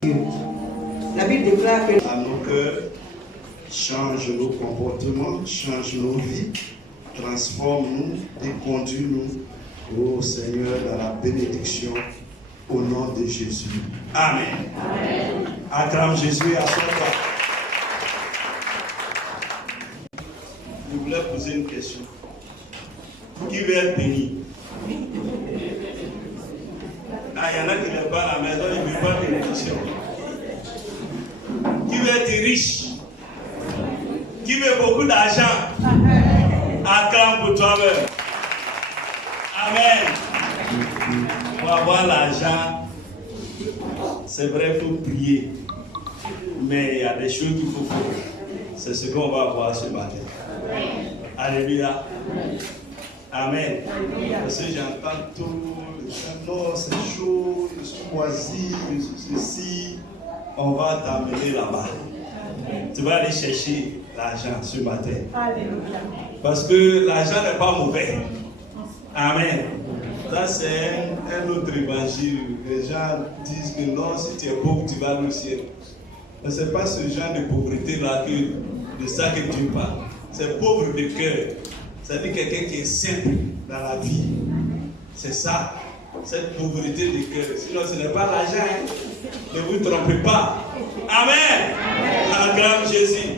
La Bible déclare que à nos cœurs, change nos comportements, change nos vies, transforme-nous et conduis-nous, ô Seigneur, dans la bénédiction au nom de Jésus. Amen. Amen. Acclame Jésus à son droit. Je voulais poser une question. Qui veut être béni? Ah, il y en a qui ne pas à la maison, ils ne veulent pas de bénédiction. Qui veut être riche? Qui veut beaucoup d'argent? Acclame pour toi-même. Amen. Pour avoir l'argent, c'est vrai, il faut prier. Mais il y a des choses qu'il faut faire. C'est ce qu'on va voir ce matin. Alléluia. Amen. Parce que j'entends tout. Non, c'est chaud, je suis moisi, je suis ceci. On va t'amener là-bas. Tu vas aller chercher l'argent ce matin. Alléluia. Parce que l'argent n'est pas mauvais. Amen. Ça, c'est un autre évangile. Les gens disent que non, si tu es pauvre, tu vas au ciel. Mais ce n'est pas ce genre de pauvreté-là de ça que Dieu parle. C'est pauvre de cœur. C'est-à-dire quelqu'un qui est simple dans la vie. C'est ça. Cette pauvreté de cœur. Sinon, ce n'est pas l'argent. Ne vous trompez pas. Amen. Acclame Jésus.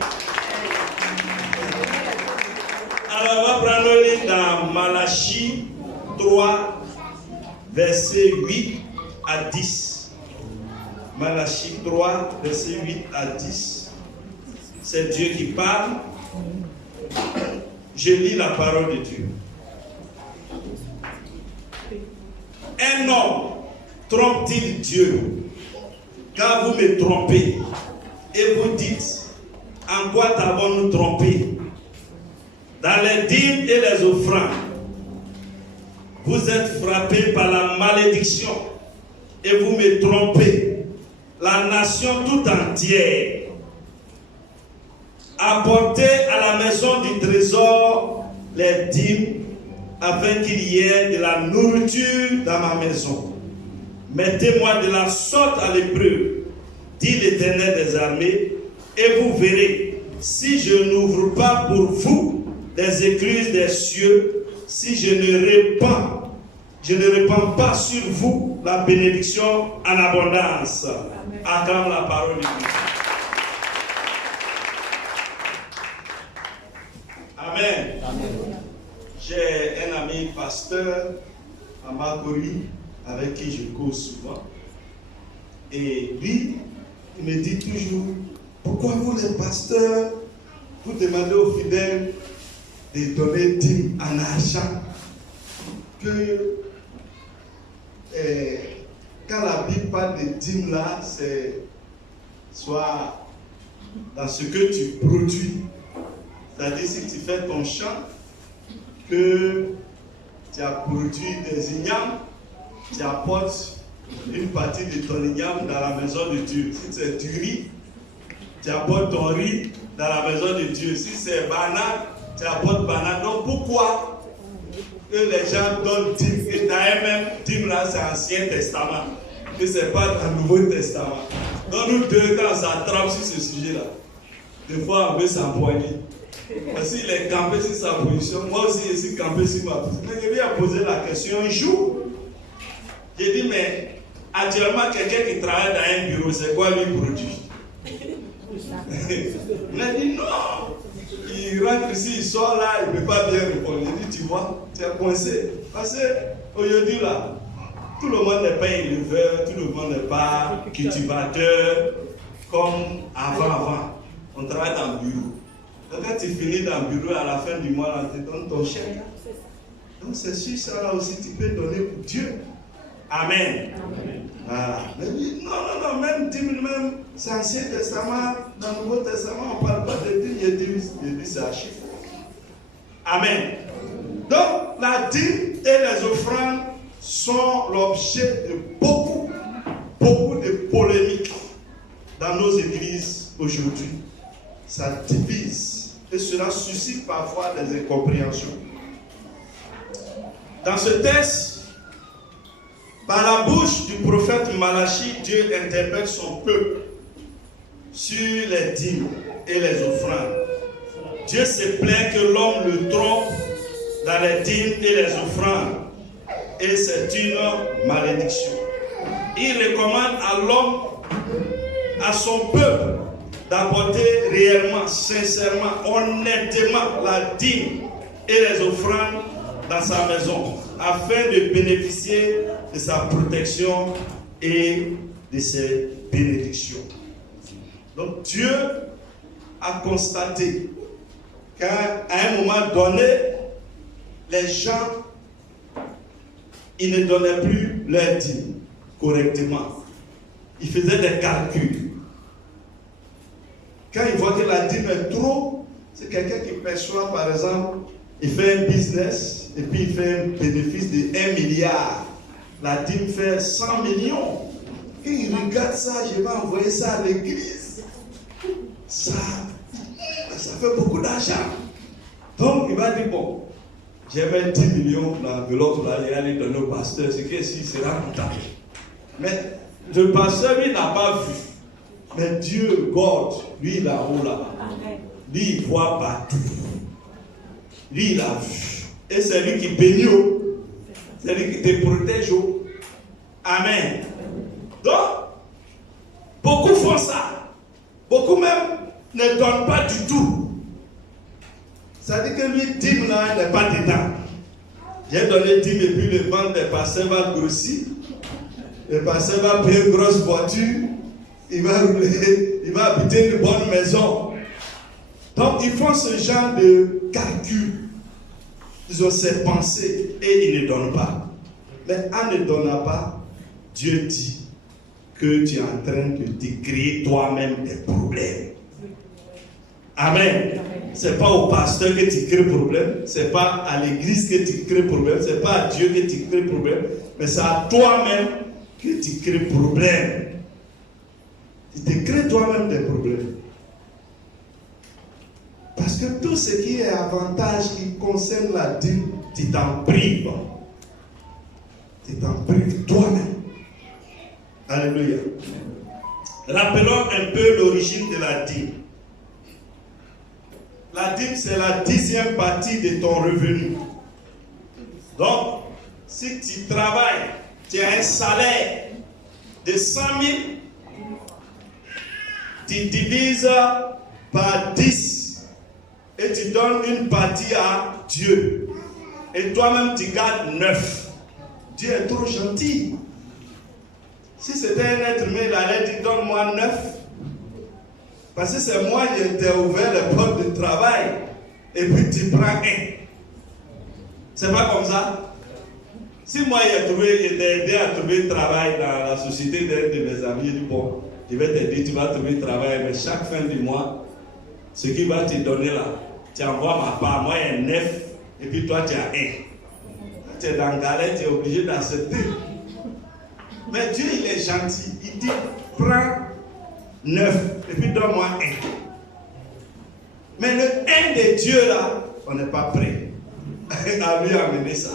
Alors, on va prendre le livre dans Malachie 3, versets 8 à 10. Malachie 3, versets 8 à 10. C'est Dieu qui parle. Je lis la parole de Dieu. Un homme trompe-t-il Dieu? Car vous me trompez et vous dites, en quoi t'avons-nous trompé? Dans les dîmes et les offrandes, vous êtes frappés par la malédiction et vous me trompez, la nation tout entière. Apportez à la maison du trésor les dîmes afin qu'il y ait de la nourriture dans ma maison. Mettez-moi de la sorte à l'épreuve, dit l'Éternel des armées, et vous verrez, si je n'ouvre pas pour vous des écluses des cieux, si je ne répands pas sur vous la bénédiction en abondance. Acclame la parole de Dieu. Amen. Amen. J'ai un ami pasteur à Makori avec qui je cause souvent. Et lui, il me dit toujours, pourquoi vous les pasteurs, vous demandez aux fidèles de donner dîmes en argent, que quand la Bible parle de dîmes là, c'est soit dans ce que tu produis. C'est-à-dire si tu fais ton champ, que tu as produit des ignames, tu apportes une partie de ton igname dans la maison de Dieu. Si c'est du riz, tu apportes ton riz dans la maison de Dieu. Si c'est banane, tu apportes banane. Donc pourquoi que les gens donnent dîmes? Et d'ailleurs même, dîmes là, c'est Ancien Testament. Que ce n'est pas dans le Nouveau Testament. Donc nous deux, quand on s'attrape sur ce sujet-là, des fois on veut s'empoigner. Parce qu'il est campé sur sa position, moi aussi je suis campé sur ma position. Mais je lui ai posé la question un jour. J'ai dit, mais actuellement, quelqu'un qui travaille dans un bureau, c'est quoi lui produit? Il a dit non. Il rentre ici, il sort là, il ne peut pas bien répondre. J'ai dit, tu vois, tu es coincé. Parce qu'aujourd'hui là, tout le monde n'est pas éleveur, tout le monde n'est pas cultivateur comme avant. On travaille dans le bureau. Donc quand tu finis dans le bureau, à la fin du mois, on te donne ton chèque. Donc c'est sûr, ça là aussi, tu peux donner pour Dieu. Amen. Amen. Voilà. Mais lui, non, même dîme, même, c'est Ancien Testament, dans le Nouveau Testament, on ne parle pas de dîme, il dit c'est un chiffre. Amen. Donc, la dîme et les offrandes sont l'objet de beaucoup de polémiques dans nos églises aujourd'hui. Ça divise et cela suscite parfois des incompréhensions. Dans ce texte, Par la bouche du prophète Malachie, Dieu interpelle son peuple sur les dîmes et les offrandes. Dieu se plaît que l'homme le trompe dans les dîmes et les offrandes. Et c'est une malédiction. Il recommande à l'homme, à son peuple, d'apporter réellement, sincèrement, honnêtement la dîme et les offrandes dans sa maison, afin de bénéficier de sa protection et de ses bénédictions. Donc Dieu a constaté qu'à un moment donné, les gens, ils ne donnaient plus leur dîme correctement. Ils faisaient des calculs. Quand ils voient que la dîme est trop, c'est quelqu'un qui perçoit, par exemple, il fait un business et puis il fait un bénéfice de 1 milliard. La dîme fait 100 millions. Et il regarde ça, je vais envoyer ça à l'église. Ça fait beaucoup d'argent. Donc il va dire, bon, j'ai mis 10 millions dans l'enveloppe là, il va aller donner au pasteur, c'est que s'il sera content. Mais le pasteur, lui, n'a pas vu. Mais Dieu, God, lui, il est là-haut là-bas. Lui, il voit partout. Lui, il a vu. Et c'est lui qui bénit. C'est lui qui te protège. Amen. Donc, beaucoup font ça. Beaucoup même ne donnent pas du tout. Ça dit que lui, dîme là, il n'est pas dedans. J'ai donné dîme et puis le ventre des pasteurs va grossir. Le pasteur va payer une grosse voiture. Il va rouler. Il va habiter une bonne maison. Donc, ils font ce genre de calcul. Ils ont ces pensées et ils ne donnent pas. Mais en ne donnant pas, Dieu dit que tu es en train de te créer toi-même des problèmes. Amen. Ce n'est pas au pasteur que tu crées problème, ce n'est pas à l'église que tu crées problème, ce n'est pas à Dieu que tu crées problème, mais c'est à toi-même que tu crées problème. Tu te crées toi-même des problèmes. Parce que tout ce qui est avantage qui concerne la dîme, tu t'en prives. Tu t'en prives toi-même. Alléluia. Rappelons un peu l'origine de la dîme. La dîme, c'est la 10e partie de ton revenu. Donc, si tu travailles, tu as un salaire de 100 000, tu divises par 10 et tu donnes une partie à Dieu. Et toi-même, tu gardes 9. Dieu est trop gentil. Si c'était un être humain, il allait dire, donne-moi 9. Parce que c'est moi qui t'ai ouvert les portes de travail. Et puis tu prends 1. C'est pas comme ça. Si moi j'ai aidé à trouver travail dans la société d'un de mes amis, je dis bon, je vais t'aider, tu vas trouver travail, mais chaque fin du mois, ce qui va te donner là, tu envoies ma part, moi il y a 9, et puis toi tu as 1. Tu es dans la galère, tu es obligé d'accepter. Mais Dieu il est gentil, il dit prends 9 et puis donne-moi 1. Mais le 1 de Dieu là, on n'est pas prêt à lui amener ça.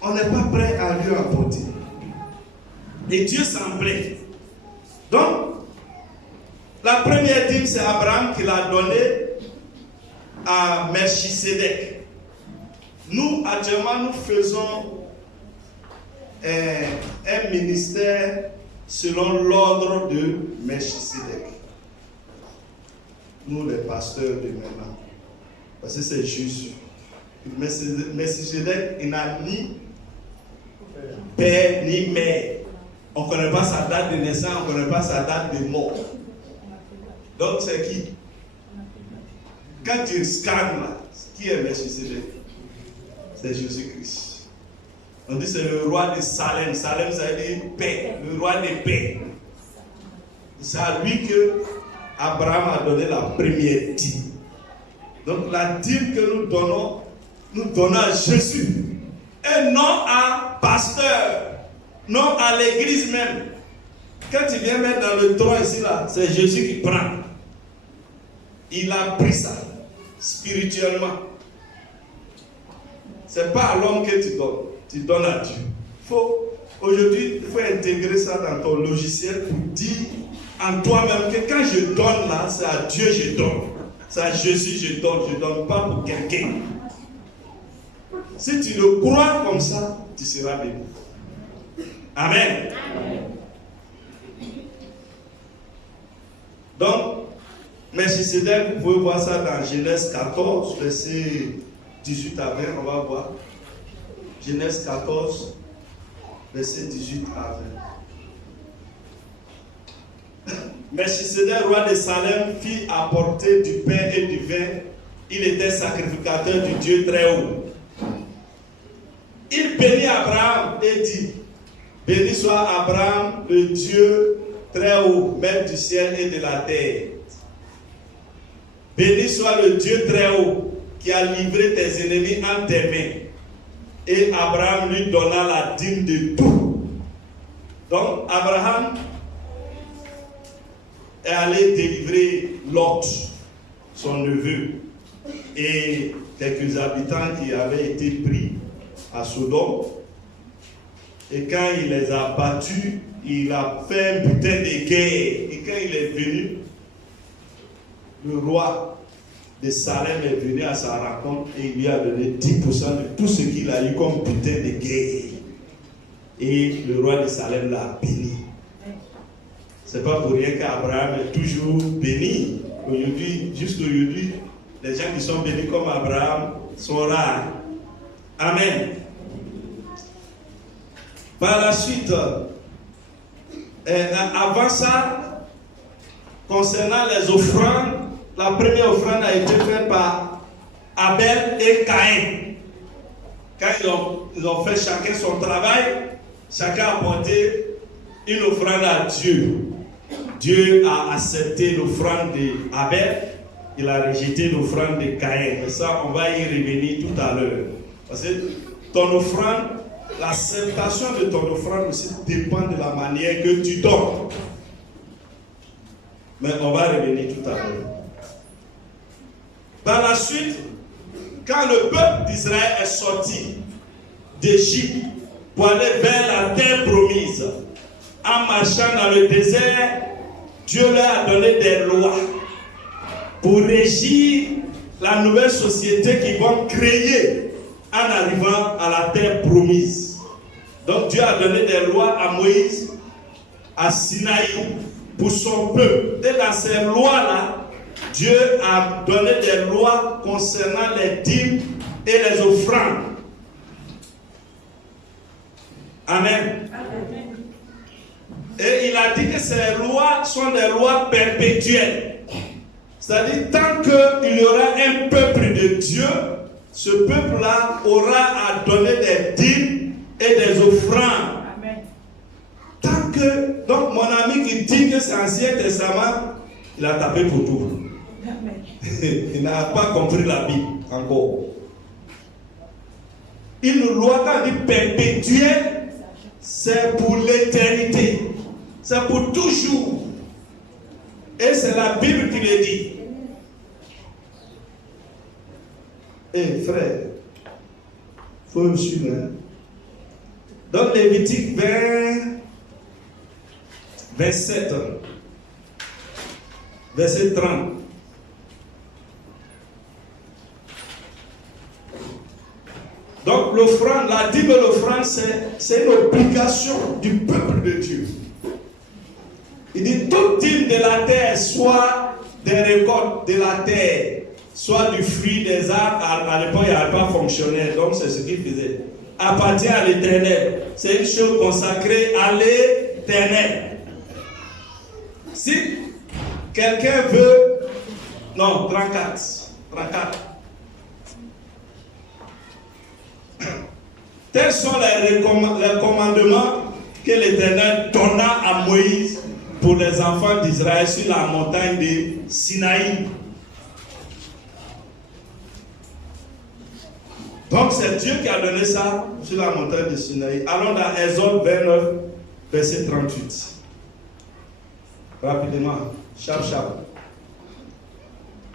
On n'est pas prêt à lui apporter. Et Dieu s'en plaît. Donc, la première dîme, c'est Abraham qui l'a donnée à Melchisedec. Nous, actuellement, nous faisons un ministère selon l'ordre de Melchisedec. Nous, les pasteurs de maintenant. Parce que c'est juste. Melchisedec, il n'a ni père ni mère. On ne connaît pas sa date de naissance, on ne connaît pas sa date de mort. Donc, c'est qui? Quand tu scannes là, qui est Melchisedec? C'est Jésus-Christ. On dit c'est le roi de Salem. Salem, ça veut dire paix, le roi des paix. C'est à lui que Abraham a donné la première dîme. Donc la dîme que nous donnons à Jésus. Et non à pasteur, non à l'église même. Quand tu viens mettre dans le tronc ici là, c'est Jésus qui prend. Il a pris ça spirituellement. Ce n'est pas à l'homme que tu donnes à Dieu. Aujourd'hui, il faut intégrer ça dans ton logiciel pour dire en toi-même que quand je donne là, c'est à Dieu que je donne. C'est à Jésus que je donne pas pour quelqu'un. Si tu le crois comme ça, tu seras béni. Amen. Donc, Melchisedec, vous pouvez voir ça dans Genèse 14, verset 18 à 20, on va voir. Genèse 14, verset 18 à 20. Melchisedec, roi de Salem, fit apporter du pain et du vin. Il était sacrificateur du Dieu très haut. Il bénit Abraham et dit: béni soit Abraham, le Dieu très haut, maître du ciel et de la terre. Béni soit le Dieu très haut qui a livré tes ennemis entre tes mains. Et Abraham lui donna la dîme de tout. Donc Abraham est allé délivrer Lot, son neveu, et quelques habitants qui avaient été pris à Sodome. Et quand il les a battus, il a fait un butin de guerre. Et quand il est venu, le roi de Salem est venu à sa rencontre et il lui a donné 10% de tout ce qu'il a eu comme butin de guerre. Et le roi de Salem l'a béni. Ce n'est pas pour rien qu'Abraham est toujours béni. Aujourd'hui, jusqu'aujourd'hui, les gens qui sont bénis comme Abraham sont rares. Amen. Par la suite, avant ça, concernant les offrandes, la première offrande a été faite par Abel et Caïn. Quand ils ont fait chacun son travail, chacun a apporté une offrande à Dieu. Dieu a accepté l'offrande d'Abel, il a rejeté l'offrande de Caïn. Et ça, on va y revenir tout à l'heure. Parce que ton offrande, l'acceptation de ton offrande aussi dépend de la manière que tu donnes. Mais on va revenir tout à l'heure. Par la suite, quand le peuple d'Israël est sorti d'Égypte pour aller vers la terre promise, en marchant dans le désert, Dieu leur a donné des lois pour régir la nouvelle société qu'ils vont créer en arrivant à la terre promise. Donc Dieu a donné des lois à Moïse, à Sinaï, pour son peuple. Et dans ces lois-là, Dieu a donné des lois concernant les dîmes et les offrandes. Amen. Et il a dit que ces lois sont des lois perpétuelles. C'est-à-dire, tant qu'il y aura un peuple de Dieu, ce peuple-là aura à donner des dîmes et des offrandes. Amen. Tant que, donc mon ami qui dit que c'est Ancien Testament, il a tapé pour tout. Amen. Il n'a pas compris la Bible encore. Une loi quand dit perpétuelle, c'est pour l'éternité. C'est pour toujours. Et c'est la Bible qui le dit. Eh frère, il faut me suivre. Hein? Dans Lévitique 20, 27, verset 30. Donc l'offrande, la dîme de l'offrande, c'est une obligation du peuple de Dieu. Il dit toute dîme de la terre, soit des récoltes de la terre, soit du fruit des arbres. À l'époque, il n'y avait pas fonctionnaire, donc c'est ce qu'il faisait. Appartient à l'Éternel. C'est une chose consacrée à l'Éternel. Si quelqu'un veut... Non, 34. Tels sont les commandements que l'Éternel donna à Moïse pour les enfants d'Israël sur la montagne de Sinaï. Donc c'est Dieu qui a donné ça sur la montagne de Sinaï. Allons dans Exode 29, verset 38. Rapidement, chap.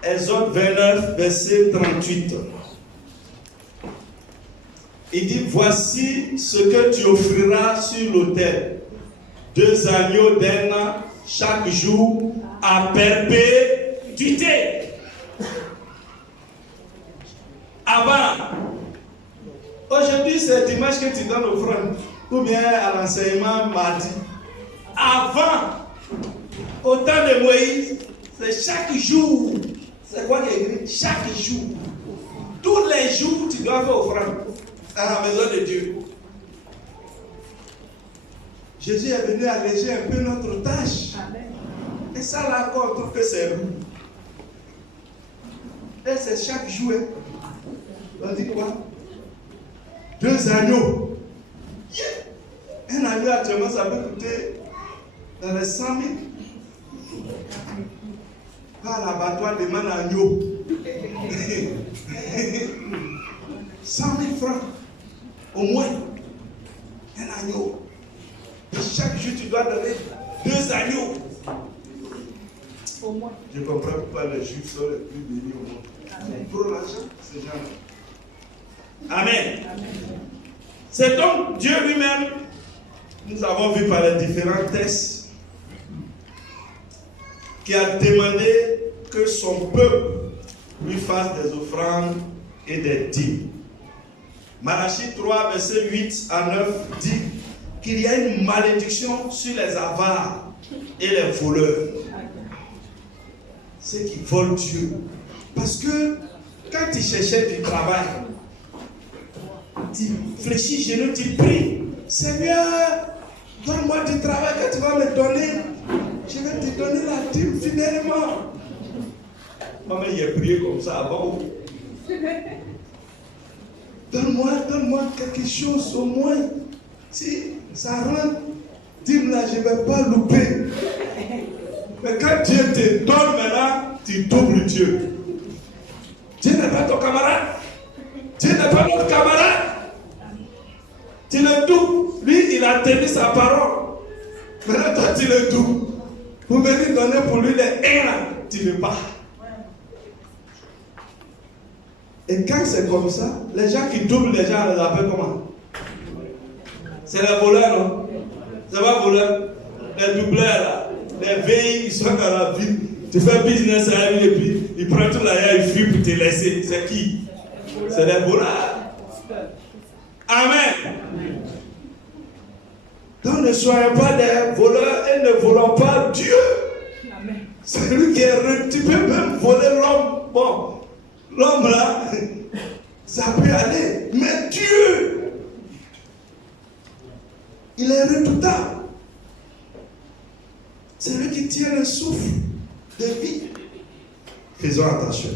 Exode 29, verset 38. Il dit, voici ce que tu offriras sur l'autel. 2 agneaux d'un an chaque jour à perpétuité. Avant, aujourd'hui c'est dimanche que tu donnes offrande, ou bien à l'enseignement mardi. Avant, au temps de Moïse, c'est chaque jour. C'est quoi qui est écrit? Chaque jour. Tous les jours, tu dois faire offrande à la maison de Dieu. Jésus est venu alléger un peu notre tâche. Et ça, là, on trouve que c'est lourd. Et c'est chaque jour. On dit quoi? 2 agneaux. Un agneau actuellement, ça peut coûter dans les 100 000. Par l'abattoir demande un agneau. 100 000 francs. Au moins. Un agneau. Et chaque jour, tu dois donner 2 agneaux. Au moins. Je ne comprends pas, les juifs sont les plus bénis au monde. Pour l'argent, c'est jamais. Amen. C'est donc Dieu lui-même, nous avons vu par les différents textes, qui a demandé que son peuple lui fasse des offrandes et des dîmes. Malachie 3, verset 8 à 9 dit qu'il y a une malédiction sur les avares et les voleurs. Ceux qui volent Dieu. Parce que quand tu cherchais du travail, tu fléchis genoux, tu pries. Seigneur, donne-moi du travail que tu vas me donner. Je vais te donner la dîme finalement. Maman, il a prié comme ça avant. Donne-moi quelque chose au moins. Si ça rentre, dîme là, je ne vais pas louper. Mais quand Dieu te donne maintenant, tu doubles Dieu. Dieu n'est pas ton camarade. Dieu n'est pas notre camarade. Tu le doubles. Lui, il a tenu sa parole. Maintenant, toi, tu le doubles. Vous venez donner pour lui les 1 là. Tu ne veux pas. Et quand c'est comme ça, les gens qui doublent les gens, on les appelle comment? C'est les voleurs, non? C'est pas voleurs. Les doubleurs, là. Les veilles, ils sont dans la ville. Tu fais business à lui et puis il prend tout l'argent, il fuit pour te laisser. C'est qui? C'est les voleurs. Amen. Donc ne soyez pas des voleurs et ne volons pas Dieu. C'est lui qui est. Tu peux même voler l'homme. Bon, l'homme là, ça peut aller. Mais Dieu, il est redoutable. C'est lui qui tient le souffle de vie. Faisons attention.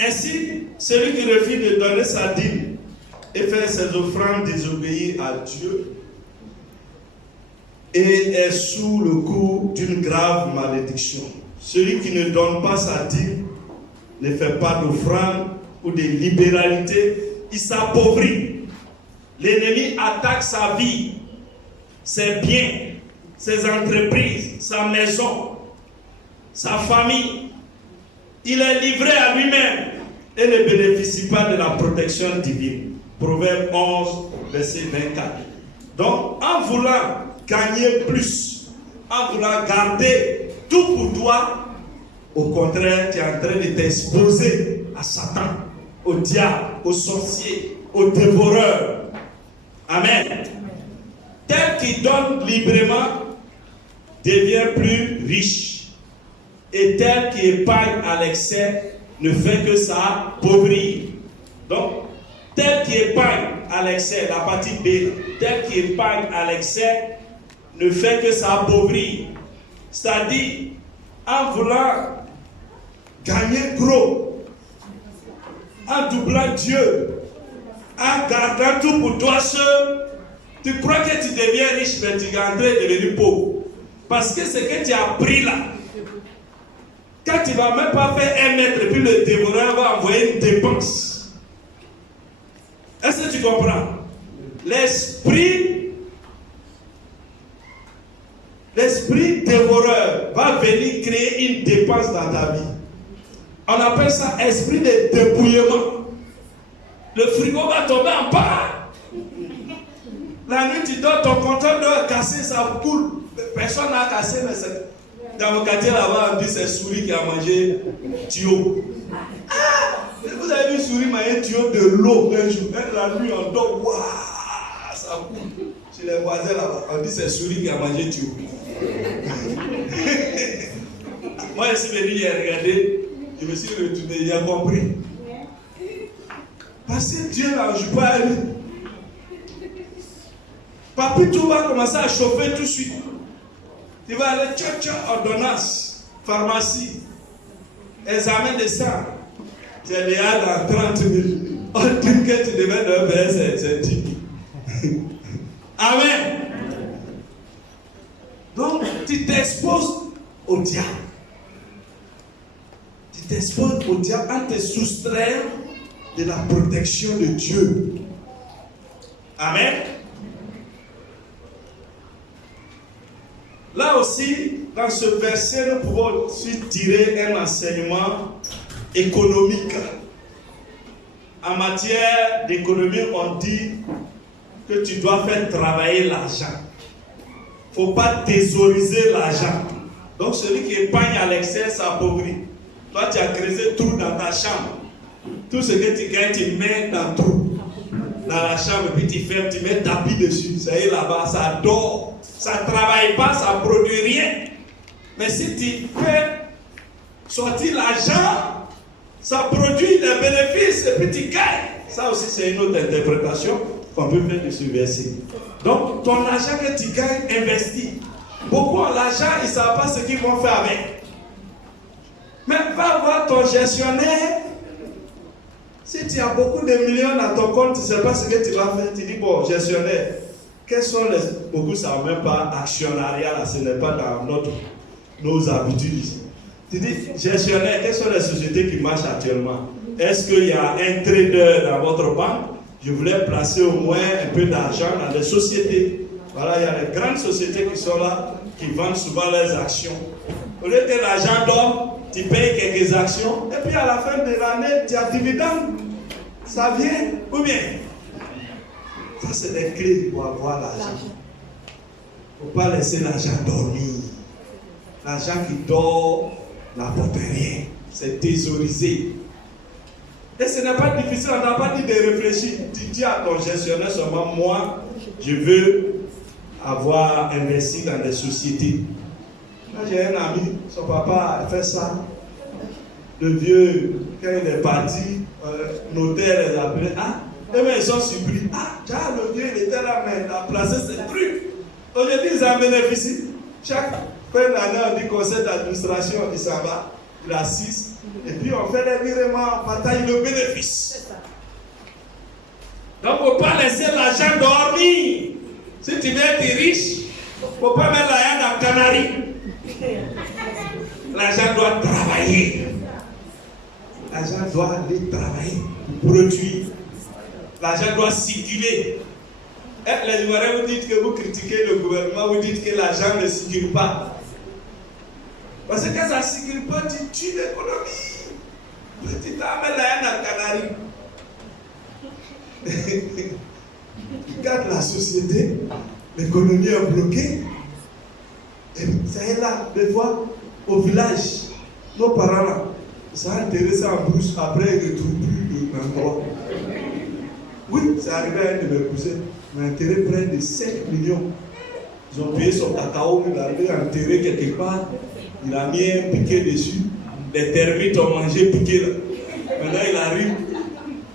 Ainsi, celui qui refuse de donner sa dîme et faire ses offrandes désobéit à Dieu et est sous le coup d'une grave malédiction. Celui qui ne donne pas sa dîme, ne fait pas d'offrande ou de libéralité, il s'appauvrit. L'ennemi attaque sa vie, ses biens, ses entreprises, sa maison, sa famille. Il est livré à lui-même et ne bénéficie pas de la protection divine. Proverbe 11, verset 24. Donc, en voulant gagner plus, en voulant garder tout pour toi, au contraire, tu es en train de t'exposer à Satan, au diable, aux sorciers, aux dévoreurs. Amen. Tel qui donne librement devient plus riche. Et tel qui épargne à l'excès ne fait que s'appauvrir. Donc, tel qui épargne à l'excès, la partie B, tel qui épargne à l'excès ne fait que s'appauvrir. C'est-à-dire, en voulant gagner gros, en doublant Dieu, en gardant tout pour toi seul, tu crois que tu deviens riche, mais tu es en train de devenir pauvre. Parce que ce que tu as pris là, quand tu ne vas même pas faire 1 mètre, et puis le dévoreur va envoyer une dépense. Est-ce que tu comprends? L'esprit dévoreur va venir créer une dépense dans ta vie. On appelle ça esprit de dépouillement. Le frigo va tomber en panne. La nuit, tu dors, ton compteur doit casser, ça coule. Personne n'a cassé, mais c'est... Dans mon quartier là-bas, on dit c'est souris qui a mangé tuyau. Ah, vous avez vu souris manger tuyau de l'eau un jour. La nuit, on dort, waouh, ça coule. Chez les voisins là-bas, on dit c'est souris qui a mangé tuyau. Moi, je suis venu, j'ai regardé, je me suis retourné, j'ai compris. Parce que Dieu n'en joue pas à lui. Papi, tout va commencer à chauffer tout de suite. Tu vas aller, ordonnance, pharmacie, examen de sang. Tu es là dans 30 000. On dit que tu devais donner c'est type. Amen. Donc, tu t'exposes au diable. Tu t'exposes au diable en te soustrayant de la protection de Dieu. Amen. Là aussi, dans ce verset, nous pouvons aussi tirer un enseignement économique. En matière d'économie, on dit que tu dois faire travailler l'argent. Il ne faut pas thésauriser l'argent. Donc celui qui épargne à l'excès s'appauvrit. Toi, tu as creusé trou dans ta chambre. Tout ce que tu gagnes, tu mets dans le trou. Dans la chambre, puis tu fermes, tu mets tapis dessus. Ça y est là-bas, ça dort. Ça ne travaille pas, ça ne produit rien. Mais si tu fais sortir l'argent, ça produit des bénéfices et puis tu gagnes. Ça aussi, c'est une autre interprétation qu'on peut faire de ce verset. Donc, ton argent que tu gagnes, investis. Beaucoup en l'argent, ils ne savent pas ce qu'ils vont faire avec. Mais va voir ton gestionnaire. Si tu as beaucoup de millions dans ton compte, tu ne sais pas ce que tu vas faire. Tu dis, bon, gestionnaire, quels sont les... Beaucoup ne savent même pas actionnariat, là, ce n'est pas dans nos habitudes ici. Tu dis, gestionnaire, quelles sont les sociétés qui marchent actuellement? Est-ce qu'il y a un trader dans votre banque? Je voulais placer au moins un peu d'argent dans des sociétés. Voilà, il y a les grandes sociétés qui sont là, qui vendent souvent leurs actions. Au lieu que l'argent dort, tu payes quelques actions, et puis à la fin de l'année, tu as dividende. Ça vient, ou bien? Ça, c'est des clés pour avoir l'argent. Il ne faut pas laisser l'argent dormir. L'argent qui dort n'apporte rien. C'est thésaurisé. Et ce n'est pas difficile, on n'a pas dit de réfléchir. Tu dis à ton gestionnaire seulement, moi, je veux avoir investi dans des sociétés. Là, j'ai un ami, son papa a fait ça. Le vieux, quand il est parti, notaire les a appelés. Ah, et bien ils sont surpris. Ah, tiens, le vieux, il était là, mais il a placé ses trucs. Aujourd'hui, ils en bénéficient. Chaque fin d'année, on dit conseil d'administration, il s'en va. Il a 6. Et puis on fait des virements, on partage le bénéfice. Donc il ne faut pas laisser l'argent dormir. Si tu veux être riche, il ne faut pas mettre l'argent dans le canari. L'argent doit travailler. L'argent doit aller travailler, produire. L'argent doit circuler. Et les Ivoiriens, vous dites que vous critiquez le gouvernement, vous dites que l'argent ne circule pas. Parce que quand ça ne circule pas, tu tues l'économie. Tu t'amènes l'argent dans le canari. Regarde la société, l'économie est bloquée. Et ça est là, des fois, au village, nos parents là, ça a intéressé en brousse, après ils ne retrouvent plus d'endroit. Oui, c'est arrivé à un de mes cousins, il a enterré près de 5 millions. Ils ont payé son cacao, il a enterré quelque part, il a mis un piquet dessus, les termites ont mangé le piquet là. Maintenant il arrive,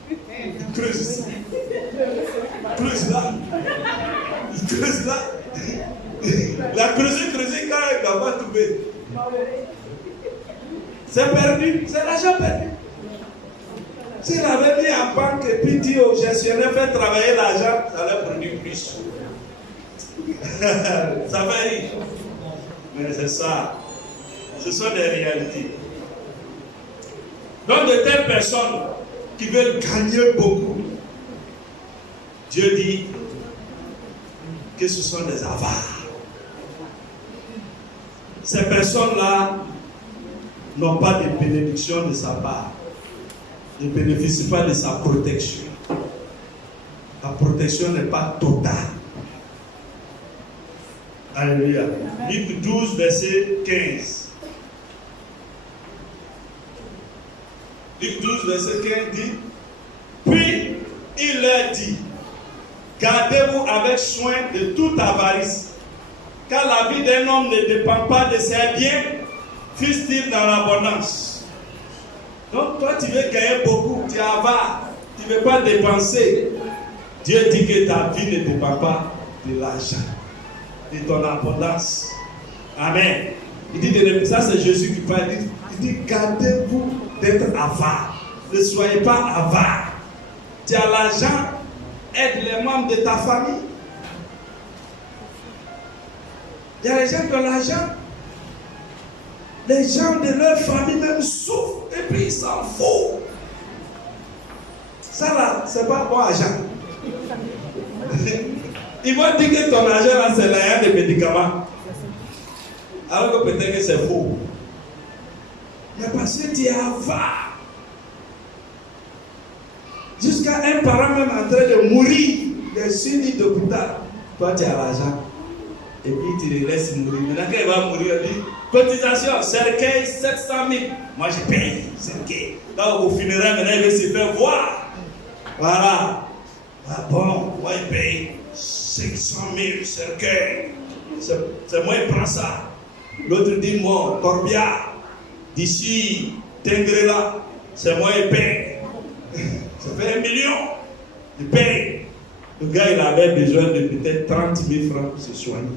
il creuse ici, il creuse là, il creuse là. Il a creusé quand il n'a pas trouvé. C'est perdu, c'est l'argent perdu. S'il avait mis en banque et puis dit au gestionnaire, fais travailler l'argent, ça allait produire plus. Ça fait rire. Mais c'est ça. Ce sont des réalités. Donc de telles personnes qui veulent gagner beaucoup, Dieu dit que ce sont des avares. Ces personnes-là n'ont pas de bénédiction de sa part. Ils ne bénéficient pas de sa protection. La protection n'est pas totale. Alléluia. Luc 12, verset 15. Luc 12, verset 15 dit, puis il leur dit, gardez-vous avec soin de toute avarice, car la vie d'un homme ne dépend pas de ses biens, fût-il dans l'abondance. Donc toi tu veux gagner beaucoup, tu es avare, tu ne veux pas dépenser. Dieu dit que ta vie ne dépend pas de l'argent, de ton abondance. Amen. Il dit, ça c'est Jésus qui parle, il dit gardez-vous d'être avare. Ne soyez pas avare. Tu as l'argent, aide les membres de ta famille. Il y a les gens qui ont l'argent. Les gens de leur famille même souffrent et puis ils s'en foutent. Ça là, c'est pas bon argent. Ils vont dire que ton argent là, c'est l'argent des médicaments. Alors que peut-être que c'est faux. Mais parce que tu es avare. Jusqu'à un parent même en train de mourir, des suivis d'hôpital. Toi, tu as l'argent. Et puis tu les laisses mourir. Maintenant, quand il va mourir, il dit cotisation, cercueil 700 000. Moi, je paye. Cercueil. Là, au funérail, maintenant, il veut se faire voir. Voilà. Ah bon, moi, il paye 500 000 cercueil. C'est moi qui prends ça. L'autre dit, moi, Corbia, d'ici, Tengrela, c'est moi qui paye. Ça fait 1 million. Il paye. Le gars, il avait besoin de peut-être 30 000 francs pour se soigner.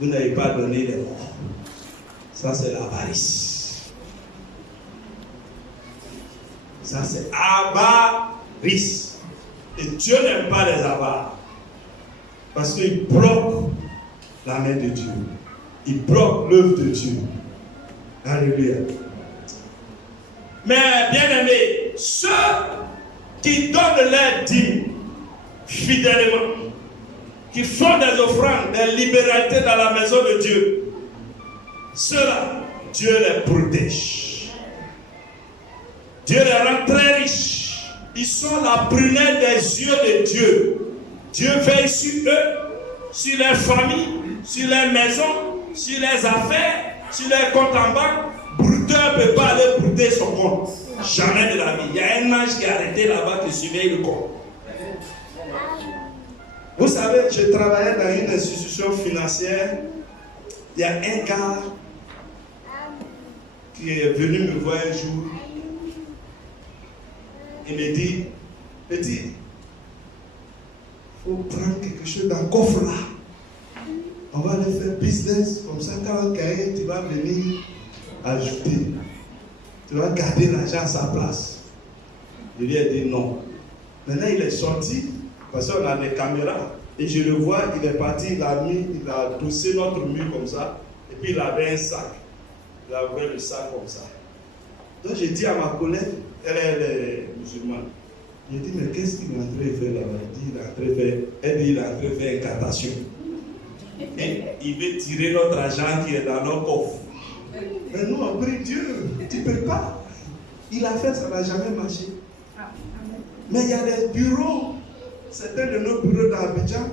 Vous n'avez pas donné les morts. Ça, c'est l'avarice. Ça, c'est avarice. Et Dieu n'aime pas les avares. Parce qu'il bloque la main de Dieu. Il bloque l'œuvre de Dieu. Alléluia. Mais bien aimé, ceux qui donnent leur dîme fidèlement, qui font des offrandes, des libéralités dans la maison de Dieu, ceux-là, Dieu les protège. Dieu les rend très riches. Ils sont la prunelle des yeux de Dieu. Dieu veille sur eux, sur leurs familles, sur leurs maisons, sur leurs affaires, sur leurs comptes en banque. Brouteur ne peut pas aller brouter son compte. Jamais de la vie. Il y a un ange qui est arrêté là-bas qui surveille le compte. Vous savez, je travaillais dans une institution financière. Il y a un gars qui est venu me voir un jour. Il me dit, il faut prendre quelque chose dans le coffre là. On va aller faire business. Comme ça, quand on gagne, tu vas venir ajouter. Tu vas garder l'argent à sa place. Je lui ai dit non. Maintenant, il est sorti. Parce qu'on a des caméras, et je le vois, il est parti, il a doucé notre mur comme ça, et puis il avait un sac. Il a ouvert le sac comme ça. Donc j'ai dit à ma collègue, elle est musulmane, j'ai dit, mais qu'est-ce qu'il est en train de faire là-bas? Elle dit, il est en train de faire incantation. Et il veut tirer notre argent qui est dans nos coffres. Mais nous, on prie Dieu, tu ne peux pas. Il a fait, ça n'a jamais marché. Mais il y a des bureaux. Certains de nos bureaux d'Abidjan,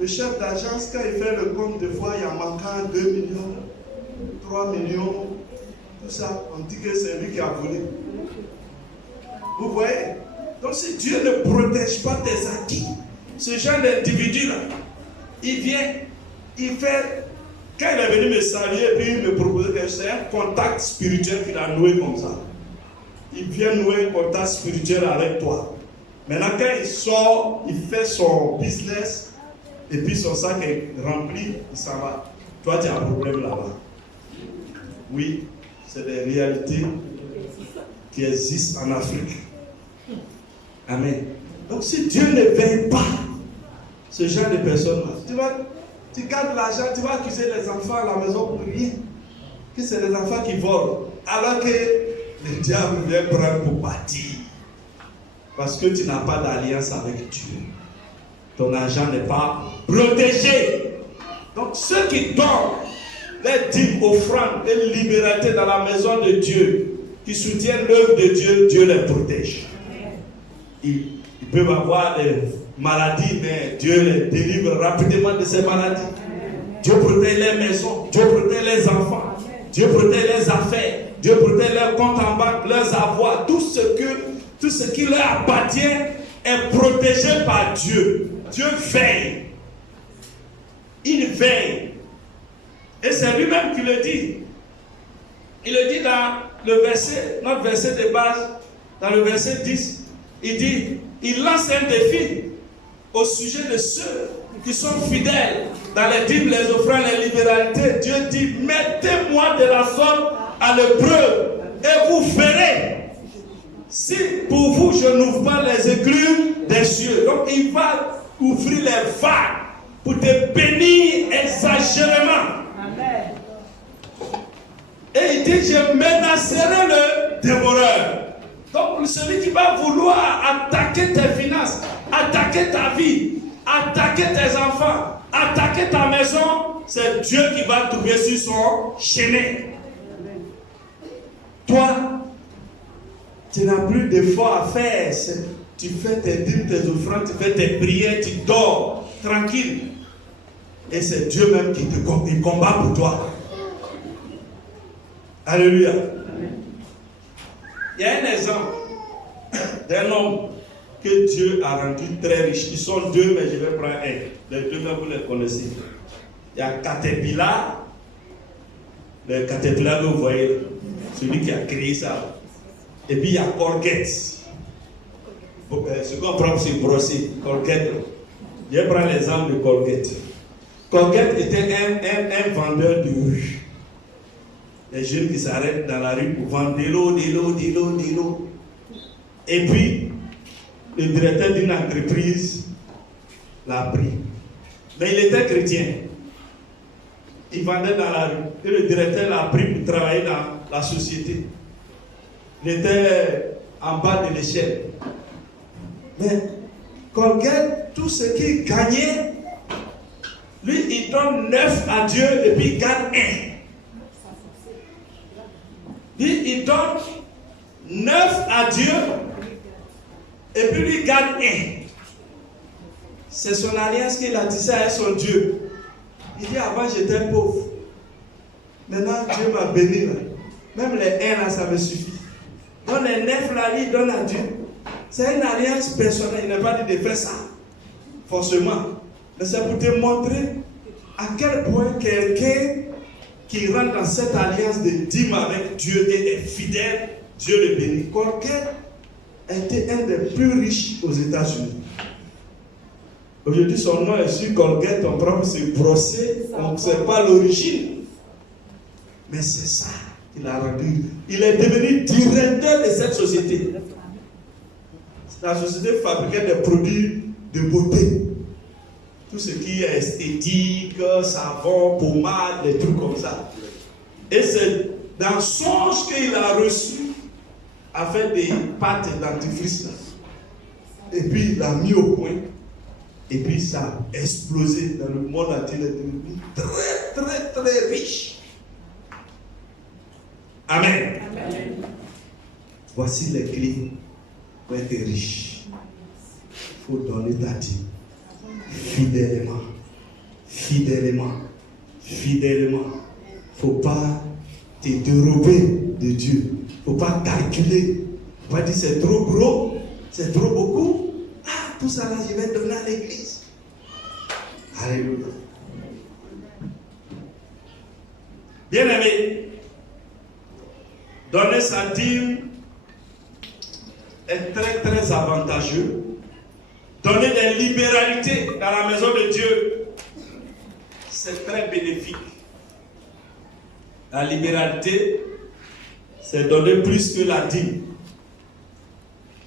le chef d'agence, quand il fait le compte, des fois, il y a manquant 2 millions, 3 millions, tout ça. On dit que c'est lui qui a volé. Vous voyez? Donc, si Dieu ne protège pas tes acquis, ce genre d'individu-là, il vient, il fait. Quand il est venu me saluer, puis il me proposait que c'est un contact spirituel qu'il a noué comme ça. Il vient nouer un contact spirituel avec toi. Maintenant, quand il sort, il fait son business, et puis son sac est rempli, il s'en va. Toi, tu as un problème là-bas. Oui, c'est des réalités qui existent en Afrique. Amen. Donc, si Dieu ne veille pas ce genre de personnes-là, tu gardes l'argent, tu vas accuser les enfants à la maison pour rien. Que c'est les enfants qui volent. Alors que le diable vient prendre pour partir. Parce que tu n'as pas d'alliance avec Dieu. Ton argent n'est pas protégé. Donc ceux qui donnent les dîmes, offrandes, les libéralités dans la maison de Dieu, qui soutiennent l'œuvre de Dieu, Dieu les protège. Il Ils peuvent avoir des maladies, mais Dieu les délivre rapidement de ces maladies. Dieu protège les maisons, Dieu protège les enfants, Dieu protège les affaires, Dieu protège leurs comptes en banque, leurs avoirs, tout ce qui leur appartient est protégé par Dieu. Dieu veille. Il veille. Et c'est lui-même qui le dit. Il le dit dans le verset, notre verset de base, dans le verset 10. Il dit, il lance un défi au sujet de ceux qui sont fidèles dans les dîmes, les offrandes, les libéralités. Dieu dit, mettez-moi de la sorte à l'épreuve et vous verrez si pour vous je n'ouvre pas les écluses des cieux. Donc il va ouvrir les vagues pour te bénir exagérément. Amen. Et il dit, je menacerai le dévoreur. Donc celui qui va vouloir attaquer tes finances, attaquer ta vie, attaquer tes enfants, attaquer ta maison, c'est Dieu qui va trouver sur son chemin. Toi, tu n'as plus d'efforts à faire. Tu fais tes dîmes, tes offrandes, tu fais tes prières, tu dors tranquille. Et c'est Dieu même qui te combat pour toi. Alléluia. Il y a un exemple d'un homme que Dieu a rendu très riche. Ils sont deux, mais je vais prendre un. Les deux, mais vous les connaissez. Il y a Caterpillar. Le Caterpillar que vous voyez, celui qui a créé ça. Et puis il y a Colgate. Ce qu'on prend, c'est brosser. Colgate. Je vais prendre l'exemple de Colgate. Colgate était un vendeur de rue. Les jeunes qui s'arrêtent dans la rue pour vendre de l'eau. Et puis, le directeur d'une entreprise l'a pris. Mais il était chrétien. Il vendait dans la rue. Et le directeur l'a pris pour travailler dans la société. Il était en bas de l'échelle. Mais Colgate, tout ce qu'il gagnait, lui, il donne 9 à Dieu et puis il garde 1. Lui, il donne 9 à Dieu et puis lui garde 1. C'est son alliance qu'il a tissée avec son Dieu. Il dit, avant j'étais pauvre. Maintenant Dieu m'a béni là. Même les 1 là, ça me suffit. Donc les 9 là, il donne à Dieu. C'est une alliance personnelle. Il n'a pas dit de faire ça. Forcément. Mais c'est pour te montrer à quel point quelqu'un qui rentre dans cette alliance de dîme avec Dieu et est fidèle, Dieu le bénit. Colgate était un des plus riches aux États-Unis. Aujourd'hui, son nom est sur Colgate, ton propre c'est brossé, on ne sait pas l'origine. Mais c'est ça qu'il a rendu. Il est devenu directeur de cette société. La société fabriquait des produits de beauté. Tout ce qui est esthétique, savon, pommade, des trucs comme ça. Et c'est dans songe qu'il a reçu à faire des pâtes dentifrice. Et puis il l'a mis au point. Et puis ça a explosé dans le monde entier. Il est devenu très riche. Amen. Amen. Voici les clés pour être riche. Il faut donner ta dîme. Fidèlement. Il ne faut pas te dérober de Dieu. Il ne faut pas calculer. Il ne faut pas dire c'est trop gros, c'est trop beaucoup. Ah, tout ça là, je vais donner à l'église. Alléluia. Bien aimé, donner sa dîme est très avantageux. Donner des libéralités dans la maison de Dieu, c'est très bénéfique. La libéralité, c'est donner plus que la dîme.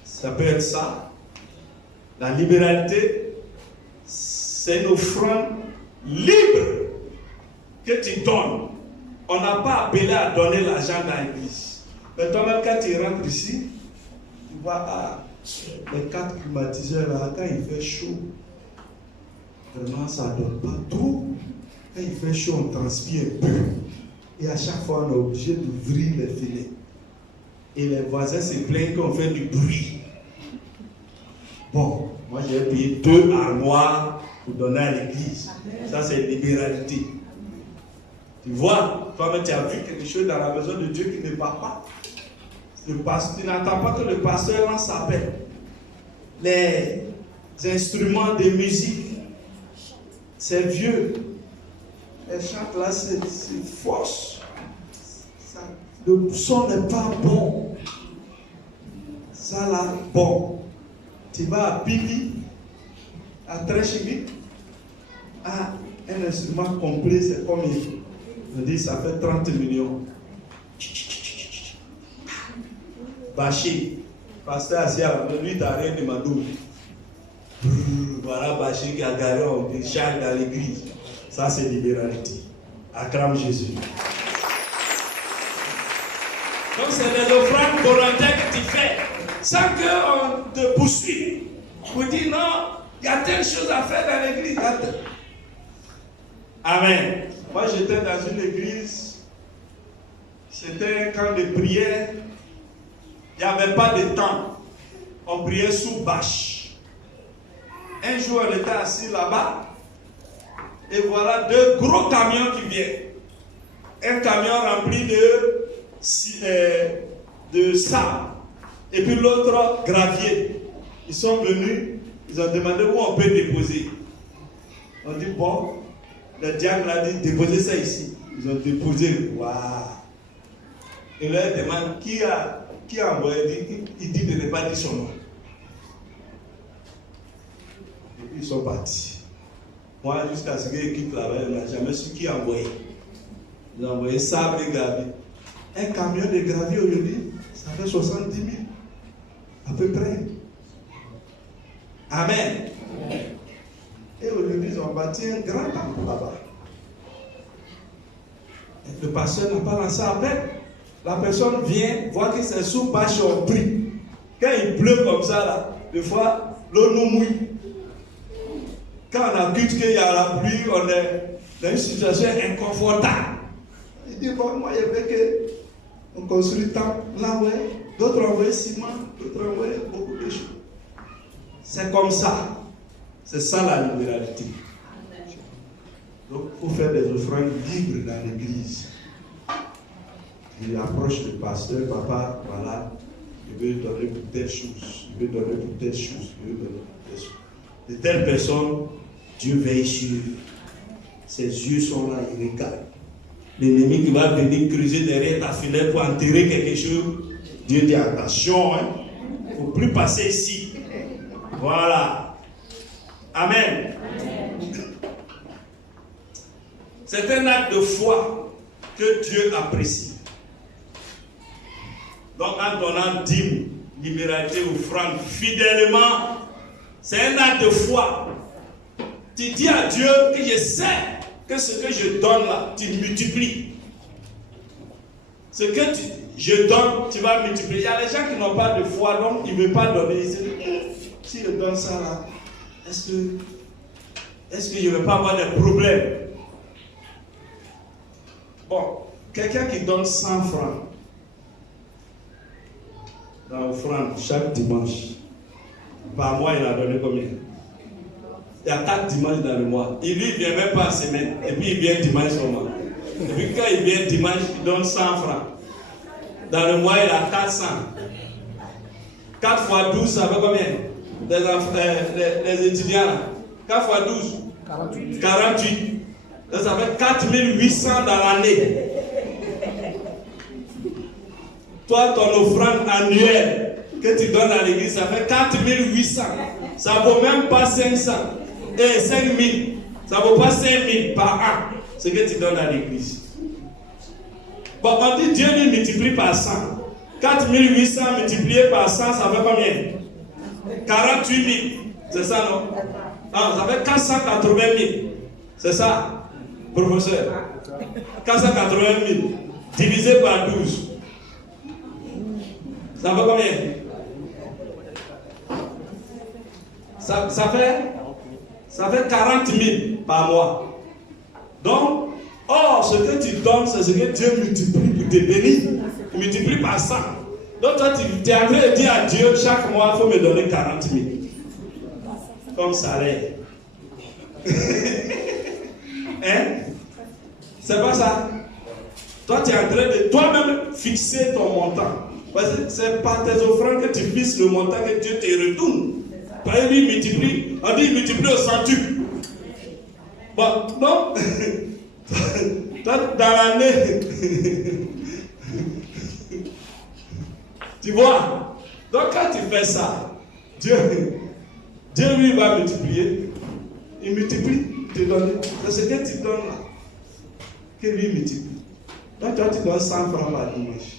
Ça peut être ça. La libéralité, c'est une offrande libre que tu donnes. On n'a pas appelé à donner l'argent dans l'église. Mais toi-même, quand tu rentres ici, tu vois, les 4 climatiseurs là, quand il fait chaud, vraiment ça ne donne pas trop. Quand il fait chaud, on transpire un peu. Et à chaque fois, on est obligé d'ouvrir les fenêtres. Et les voisins se plaignent qu'on fait du bruit. Bon, moi j'ai payé 2 armoires pour donner à l'église. Ça c'est libéralité. Tu vois, toi-même tu as vu quelque chose dans la maison de Dieu qui ne va pas. Tu n'attends pas que le pasteur lance appel. Les instruments de musique, c'est vieux. Les chants là, c'est force. Le son n'est pas bon. Ça là, bon. Tu vas à Bibi, à Trècheville, à un instrument complet, c'est combien? Je dis, ça fait 30 millions. Bâché, pasteur Asia, lui, t'as rien demandé. Voilà Bâché qui a garé des chars dans l'église. Ça, c'est libéralité. Acclame Jésus. Donc, c'est des offrandes volontaires que tu fais sans qu'on te poursuive. Pour dire non, il y a telle chose à faire dans l'église. Amen. Moi, j'étais dans une église, c'était un camp de prière. Il n'y avait pas de temps. On priait sous bâche. Un jour, on était assis là-bas. Et voilà 2 gros camions qui viennent. Un camion rempli de sable. Et puis l'autre gravier. Ils sont venus. Ils ont demandé où on peut déposer. On dit bon. Le diable a dit déposez ça ici. Ils ont déposé. Waouh. Il leur demande qui a envoyé. Il dit de ne pas dire son nom. Et puis ils sont partis. Moi, jusqu'à ce que l'équipe là-bas, on n'a jamais su qui a envoyé. Ils ont envoyé sable et gravier. Un camion de gravier aujourd'hui, ça fait 70 000. À peu près. Amen. Et aujourd'hui, ils ont bâti un grand temple là-bas. Le pasteur n'a pas lancé appel. La personne vient, voit que c'est sous bâche au prix. Quand il pleut comme ça, là, des fois, l'eau nous mouille. Quand on accuse qu'il y a la pluie, on est dans une situation inconfortable. Il dit, bon, moi, je veux qu'on construise tant. Là, ouais, d'autres envoient ciment, d'autres envoient beaucoup de choses. C'est comme ça. C'est ça la libéralité. Donc, il faut faire des offrandes libres dans l'église. Il approche le pasteur, papa, voilà, je veux donner pour telle chose, je veux donner pour telle chose, je veux donner pour telle chose. De telles personnes, Dieu veille sur eux. Ses yeux sont là, il regarde. L'ennemi qui va venir creuser derrière ta fenêtre pour enterrer quelque chose, Dieu dit attention, il ne faut plus passer ici. Voilà. Amen. C'est un acte de foi que Dieu apprécie. Donc en donnant dîme, libéralité, offrande, fidèlement, c'est un acte de foi. Tu dis à Dieu que je sais que ce que je donne là, tu multiplies. Ce que je donne, tu vas multiplier. Il y a des gens qui n'ont pas de foi, donc ils ne veulent pas donner. Ils se disent, si je donne ça là, est-ce que je ne vais pas avoir des problèmes? Bon, quelqu'un qui donne 100 francs dans l'offrande chaque dimanche, par mois il a donné combien? Il y a 4 dimanches dans le mois. Il lui vient même pas en semaine. Et puis il vient dimanche seulement. Et puis quand il vient dimanche, il donne 100 francs. Dans le mois, il a 400. 4 fois 12, ça fait combien? Les étudiants là. 4 fois 12 48. Donc ça fait 4800 dans l'année. Toi, ton offrande annuelle que tu donnes à l'église, ça fait 4800. Ça ne vaut même pas 500. Et 5000. Ça ne vaut pas 5000 par an. Ce que tu donnes à l'église. Bon, on dit Dieu lui multiplie par 100. 4800 multiplié par 100, ça fait combien? 48 000. C'est ça, non? Ah, ça fait 480 000. C'est ça, professeur? 480 000 divisé par 12. Ça fait combien? Ça fait 40 000 par mois. Donc, ce que tu donnes, c'est ce que Dieu multiplie pour te bénir. Il multiplie par 100. Donc, toi, tu es en train de dire à Dieu, chaque mois, il faut me donner 40 000. comme salaire. Hein? C'est pas ça. Toi, tu es en train de toi-même fixer ton montant. Parce que c'est par tes offrandes que tu fixes le montant que Dieu te retourne. Parce que lui multiplie, on dit il multiplie au centuple. Bon, non. Toi, dans l'année, tu vois. Donc quand tu fais ça, Dieu lui va multiplier. Il multiplie, te donne. C'est ce que tu donnes là. Que lui multiplie. Donc toi, tu donnes 100 francs par dimanche.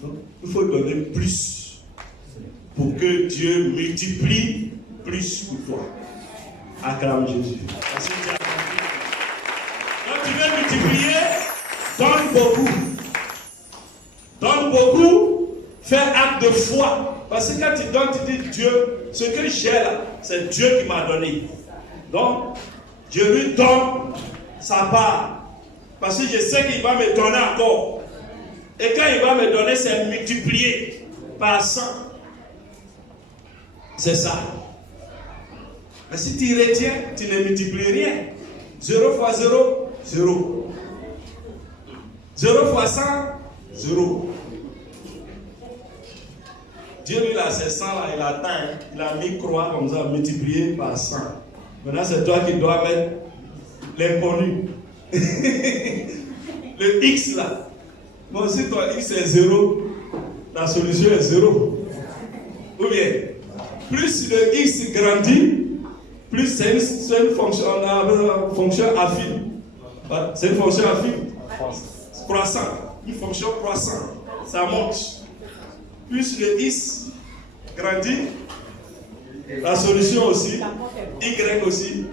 Donc, il faut donner plus pour que Dieu multiplie plus pour toi. Acclame Jésus. Quand tu veux multiplier, donne beaucoup. Donne beaucoup, fais acte de foi. Parce que quand tu donnes, tu dis Dieu, ce que j'ai là, c'est Dieu qui m'a donné. Donc, je lui donne sa part. Parce que je sais qu'il va me donner encore. Et quand il va me donner, c'est multiplié par 100. C'est ça. Mais si tu retiens, tu ne multiplies rien. 0 fois 0, 0. 0 fois 100, 0. Dieu, lui, là, c'est 100 là, il atteint. Il a mis croix comme ça, multiplié par 100. Maintenant, c'est toi qui dois mettre l'inconnu. Le X là. Bon, si ton X est 0, la solution est 0. Ou bien, plus le X grandit, plus c'est une fonction, affine. C'est une fonction affine. Croissant. Une fonction croissante. Ça monte. Plus le X grandit, la solution aussi, Y aussi,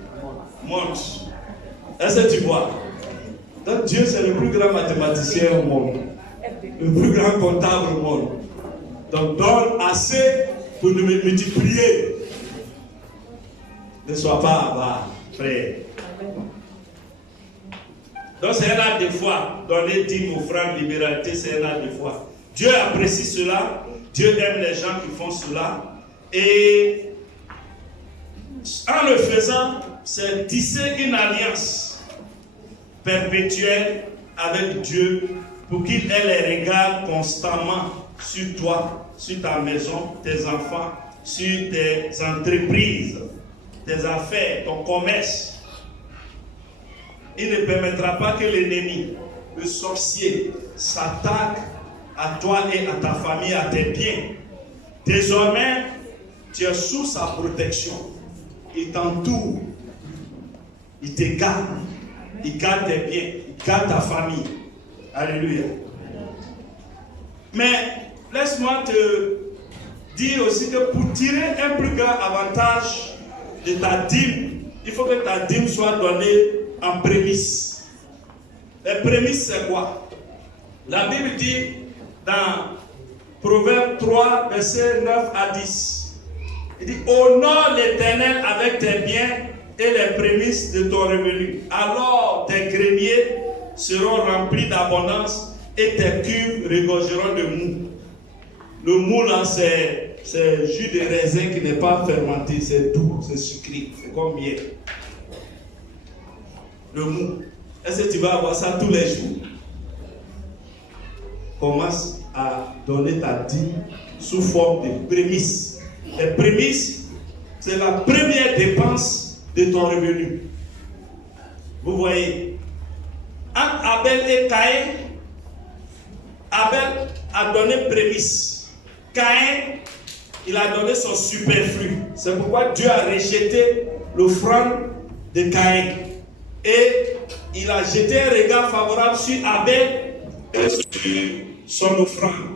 monte. Est-ce que tu vois? Donc Dieu, c'est le plus grand mathématicien au monde. Le plus grand comptable au monde. Donc donne assez pour nous multiplier. Ne sois pas avare, frère. Donc c'est un acte de foi. Donner 10 offrandes, libéralité, c'est un acte de foi. Dieu apprécie cela. Dieu aime les gens qui font cela. Et en le faisant, c'est tisser une alliance perpétuelle avec Dieu pour qu'il ait les regards constamment sur toi, sur ta maison, tes enfants, sur tes entreprises, tes affaires, ton commerce. Il ne permettra pas que l'ennemi, le sorcier, s'attaque à toi et à ta famille, à tes biens. Désormais, tu es sous sa protection. Il t'entoure. Il te garde. Il garde tes biens. Il garde ta famille. Alléluia. Mais laisse-moi te dire aussi que pour tirer un plus grand avantage de ta dîme, il faut que ta dîme soit donnée en prémisse. Les prémices, c'est quoi? La Bible dit dans Proverbe 3, versets 9 à 10. Il dit, honore l'Éternel avec tes biens et les prémices de ton revenu. Alors tes greniers seront remplis d'abondance et tes cuves regorgeront de mou. Le mou là, c'est jus de raisin qui n'est pas fermenté, c'est doux, c'est sucré, c'est comme miel. Le mou. Est-ce que tu vas avoir ça tous les jours? Commence à donner ta dîme sous forme de prémices. Les prémices, c'est la première dépense de ton revenu. Vous voyez, entre Abel et Caïn, Abel a donné prémices. Caïn, il a donné son superflu. C'est pourquoi Dieu a rejeté l'offrande de Caïn. Et il a jeté un regard favorable sur Abel et sur son offrande.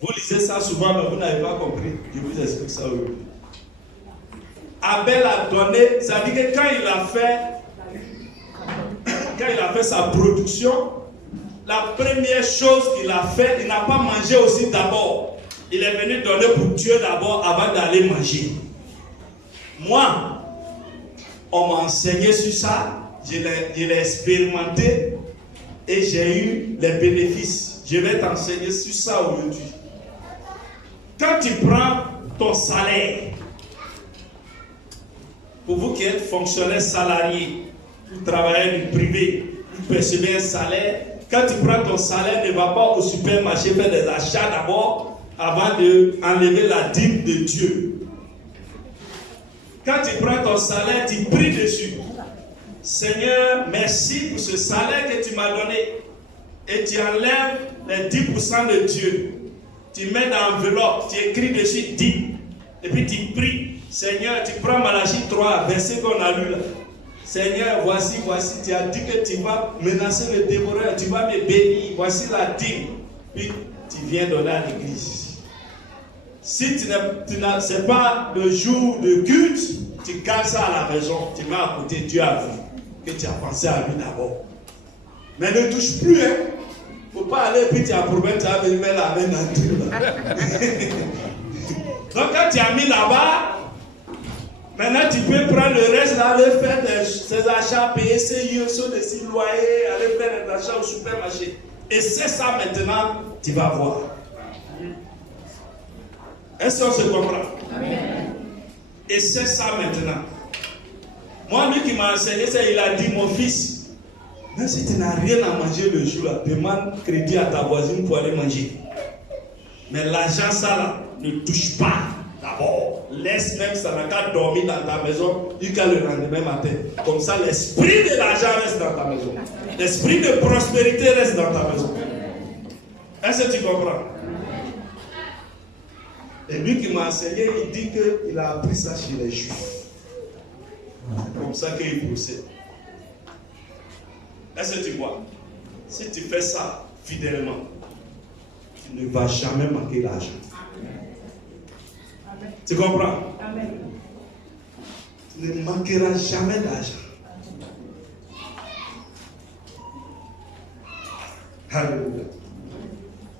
Vous lisez ça souvent, mais vous n'avez pas compris. Je vous explique ça aujourd'hui. Abel a donné, ça veut dire que quand il a fait sa production, la première chose qu'il a fait, il n'a pas mangé aussi d'abord. Il est venu donner pour Dieu d'abord avant d'aller manger. Moi, on m'a enseigné sur ça, je l'ai expérimenté et j'ai eu les bénéfices. Je vais t'enseigner sur ça aujourd'hui. quand tu prends ton salaire, pour vous qui êtes fonctionnaire salarié, vous travaillez du privé, vous percevez un salaire, quand tu prends ton salaire, ne va pas au supermarché faire des achats d'abord avant d'enlever la dîme de Dieu. Quand tu prends ton salaire, tu pries dessus. Seigneur, merci pour ce salaire que tu m'as donné. Et tu enlèves les 10% de Dieu. Tu mets dans l'enveloppe, tu écris dessus 10. Et puis tu pries. Seigneur, tu prends Malachie 3, verset qu'on a lu là. Seigneur, voici, tu as dit que tu vas menacer le dévoreur, tu vas me bénir. Voici la dîme. Puis tu viens donner à l'église. Si ce n'est pas le jour de culte, tu gardes ça à la maison, tu mets à côté, Dieu a vu que tu as pensé à lui d'abord. Mais ne touche plus, hein. Il ne faut pas aller et puis tu as promis, tu vas venir mettre la main dans tout. Donc quand tu as mis là-bas, maintenant tu peux prendre le reste, là, aller faire ses achats, payer ses loyers, aller faire des achats au supermarché. Et c'est ça maintenant, tu vas voir. Est-ce qu'on se comprend? Amen. Et c'est ça maintenant. Moi, lui qui m'a enseigné ça, il a dit, mon fils, même si tu n'as rien à manger le jour-là, demande crédit à ta voisine pour aller manger. Mais l'argent, ça là, ne touche pas d'abord. Laisse même ça n'a qu'à dormir dans ta maison jusqu'à le lendemain matin. Comme ça, l'esprit de l'argent reste dans ta maison. L'esprit de prospérité reste dans ta maison. Est-ce que tu comprends? Et lui qui m'a enseigné, il dit qu'il a appris ça chez les Juifs. C'est comme ça qu'il procède. Est-ce que tu vois? Si tu fais ça fidèlement, tu ne vas jamais manquer l'argent. Tu comprends? Amen. Tu ne manqueras jamais d'argent. Alléluia.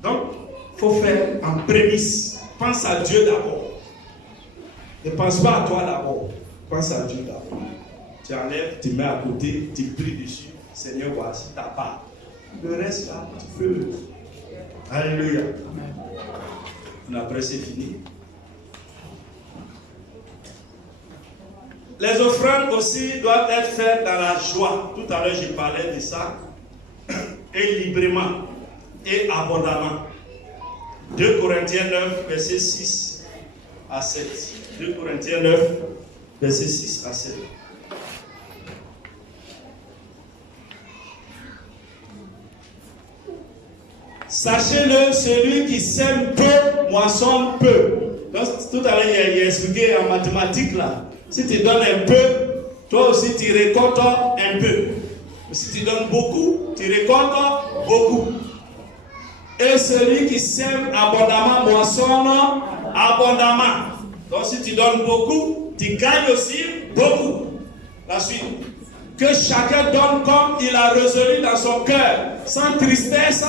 Donc, il faut faire en prémisse. Pense à Dieu d'abord. Ne pense pas à toi d'abord. Pense à Dieu d'abord. Tu enlèves, tu mets à côté, tu pries dessus. Seigneur, voici ta part. Le reste là, tu peux. Alléluia. Après, c'est fini. Les offrandes aussi doivent être faites dans la joie. Tout à l'heure, je parlais de ça. Et librement. Et abondamment. 2 Corinthiens 9, verset 6 à 7. 2 Corinthiens 9, verset 6 à 7. Sachez-le, celui qui sème peu, moissonne peu. Donc, tout à l'heure, il a expliqué en mathématiques là. Si tu donnes un peu, toi aussi tu récoltes un peu. Si tu donnes beaucoup, tu récoltes beaucoup. Et celui qui sème abondamment moissonne abondamment. Donc si tu donnes beaucoup, tu gagnes aussi beaucoup. La suite. Que chacun donne comme il a résolu dans son cœur, sans tristesse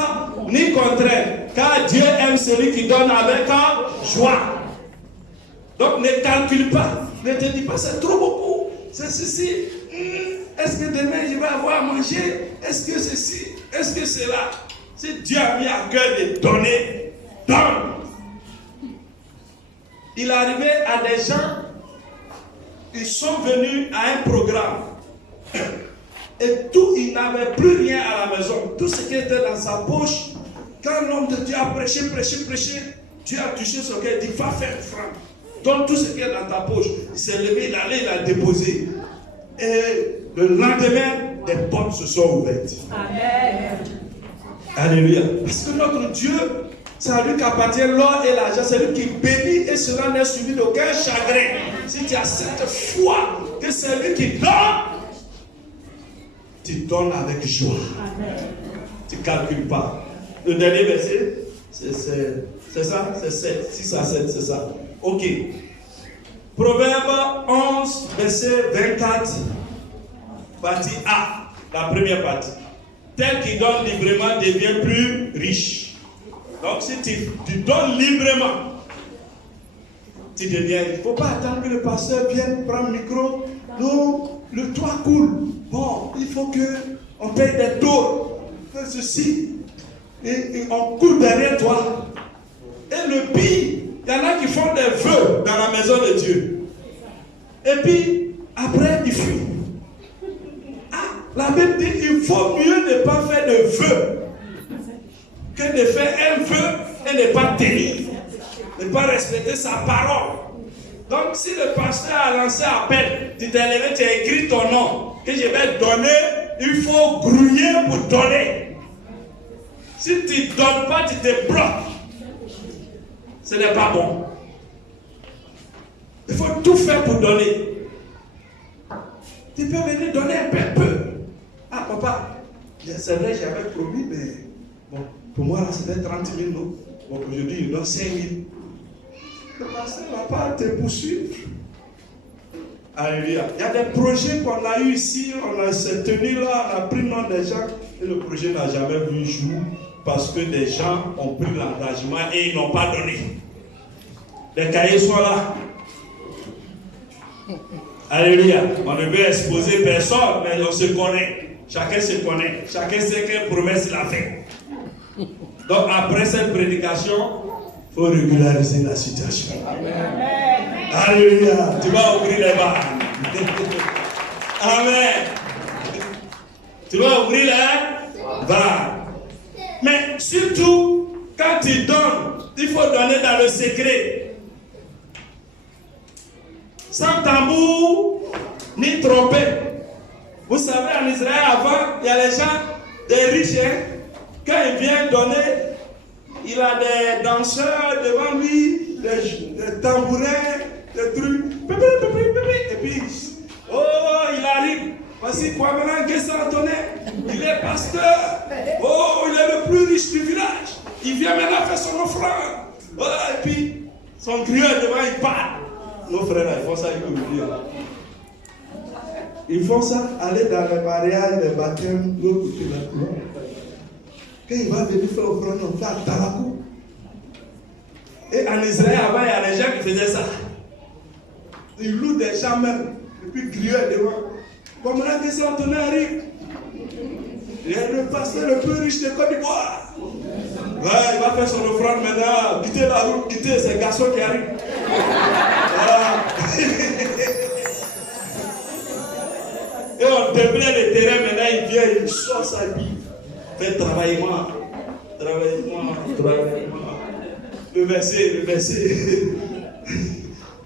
ni contrainte. Car Dieu aime celui qui donne avec joie. Donc ne calcule pas. Ne te dis pas c'est trop beaucoup. C'est ceci. Est-ce que demain je vais avoir à manger? Est-ce que ceci? Est-ce que cela? Si Dieu a mis à cœur de donner, donne. Il est arrivé à des gens, ils sont venus à un programme. Et tout, il n'avait plus rien à la maison. Tout ce qui était dans sa poche, quand l'homme de Dieu a prêché, Dieu a touché son cœur, il dit, va faire franc. Donne tout ce qui est dans ta poche. Il s'est levé, il allait, il a déposé. Et le lendemain, des portes se sont ouvertes. Amen. Alléluia. Parce que notre Dieu, c'est à lui qu'appartient l'or et l'argent. C'est lui qui bénit et cela n'est suivi d'aucun chagrin. Si tu as cette foi que c'est lui qui donne, tu donnes avec joie. Amen. Tu ne calcules pas. Le dernier verset, c'est ça? C'est 7. 6 à 7, c'est ça. Ok. Proverbe 11, verset 24, partie A, la première partie. Tel qui donne librement devient plus riche. Donc si tu donnes librement, tu deviens. Il ne faut pas attendre que le pasteur vienne prendre le micro. Non, le toit coule. Bon, il faut qu'on paye des taux. Fais ceci. Et on coule derrière toi. Et le pire, Il y en a qui font des vœux dans la maison de Dieu. Et puis, après, ils fuient. Ah, la Bible dit qu'il faut mieux ne pas faire de vœux que de faire un vœu et ne pas tenir. Ne pas respecter sa parole. Donc, si le pasteur a lancé appel, tu t'es levé, tu as écrit ton nom, que je vais donner, il faut grouiller pour donner. Si tu ne donnes pas, tu te bloques. Ce n'est pas bon. Il faut tout faire pour donner. Tu peux venir donner un peu. Ah, papa, c'est vrai, j'avais promis, mais bon, pour moi, là, c'était 30 000, non? Bon, aujourd'hui, il donne 5 000. Le pasteur ne va pas te poursuivre. Alléluia. Il y a des projets qu'on a eu ici, on a s'est tenu là, on a pris le nom des gens, et le projet n'a jamais vu le jour parce que des gens ont pris l'engagement et ils n'ont pas donné. Les cahiers sont là. Alléluia. On ne veut exposer personne, mais on se connaît. Chacun se connaît. Chacun sait quelle promesse il a fait. Donc après cette prédication, il faut régulariser la situation. Amen. Alléluia. Tu vas ouvrir les vannes. Amen. Tu vas ouvrir les vannes. Mais surtout, quand tu donnes, il faut donner dans le secret. Sans tambour, ni trompette. Vous savez, en Israël, avant, il y a les gens, des riches, quand ils viennent donner, il a des danseurs devant lui, des tambourins, des trucs. Et puis, oh, il arrive. Voici quoi maintenant, il est pasteur. Oh, il est le plus riche du village. Il vient maintenant faire son offrande. Oh, et puis, son crieur devant, il parle. Nos frères, ils font ça, ils peuvent oublier. Ils font ça, aller dans les mariages, les baptêmes, l'autre côté de la cour. Quand il va venir faire offrande, on fait à Talakou. Et en Israël, avant, il y a des gens qui faisaient ça. Ils louent des gens même, et puis criaient devant. Comme on a dit ça, on arrive. Il est le pasteur le plus riche de Côte d'Ivoire. Ouais, il va faire son offrande maintenant. Quittez la route, quittez ces garçons qui arrivent. Voilà. Et on déblaye le terrain, maintenant il vient, il sort sa vie. Fait travailler-moi. Le verset.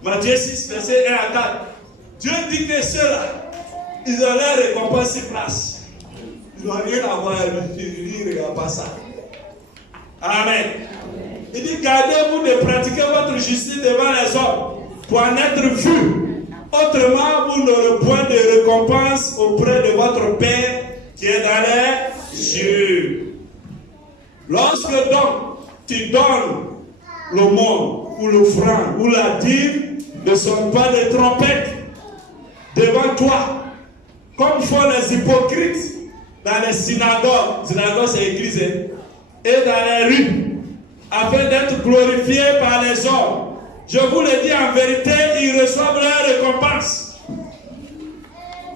Matthieu 6, verset 1 à 4. Dieu dit que ceux-là, ils ont leur récompense sur place. Ils n'ont rien à voir avec lui, il ne regarde pas ça. Amen. Il dit, gardez-vous de pratiquer votre justice devant les hommes pour en être vus. Autrement, vous n'aurez point de récompense auprès de votre Père qui est dans les cieux. Lorsque donc tu donnes l'aumône ou l'offrande ou la dîme, ne sonne pas de trompette devant toi, comme font les hypocrites dans les synagogues. Synagogue, c'est l'église, et dans les rues, afin d'être glorifiés par les hommes. Je vous le dis en vérité, ils reçoivent leur récompense.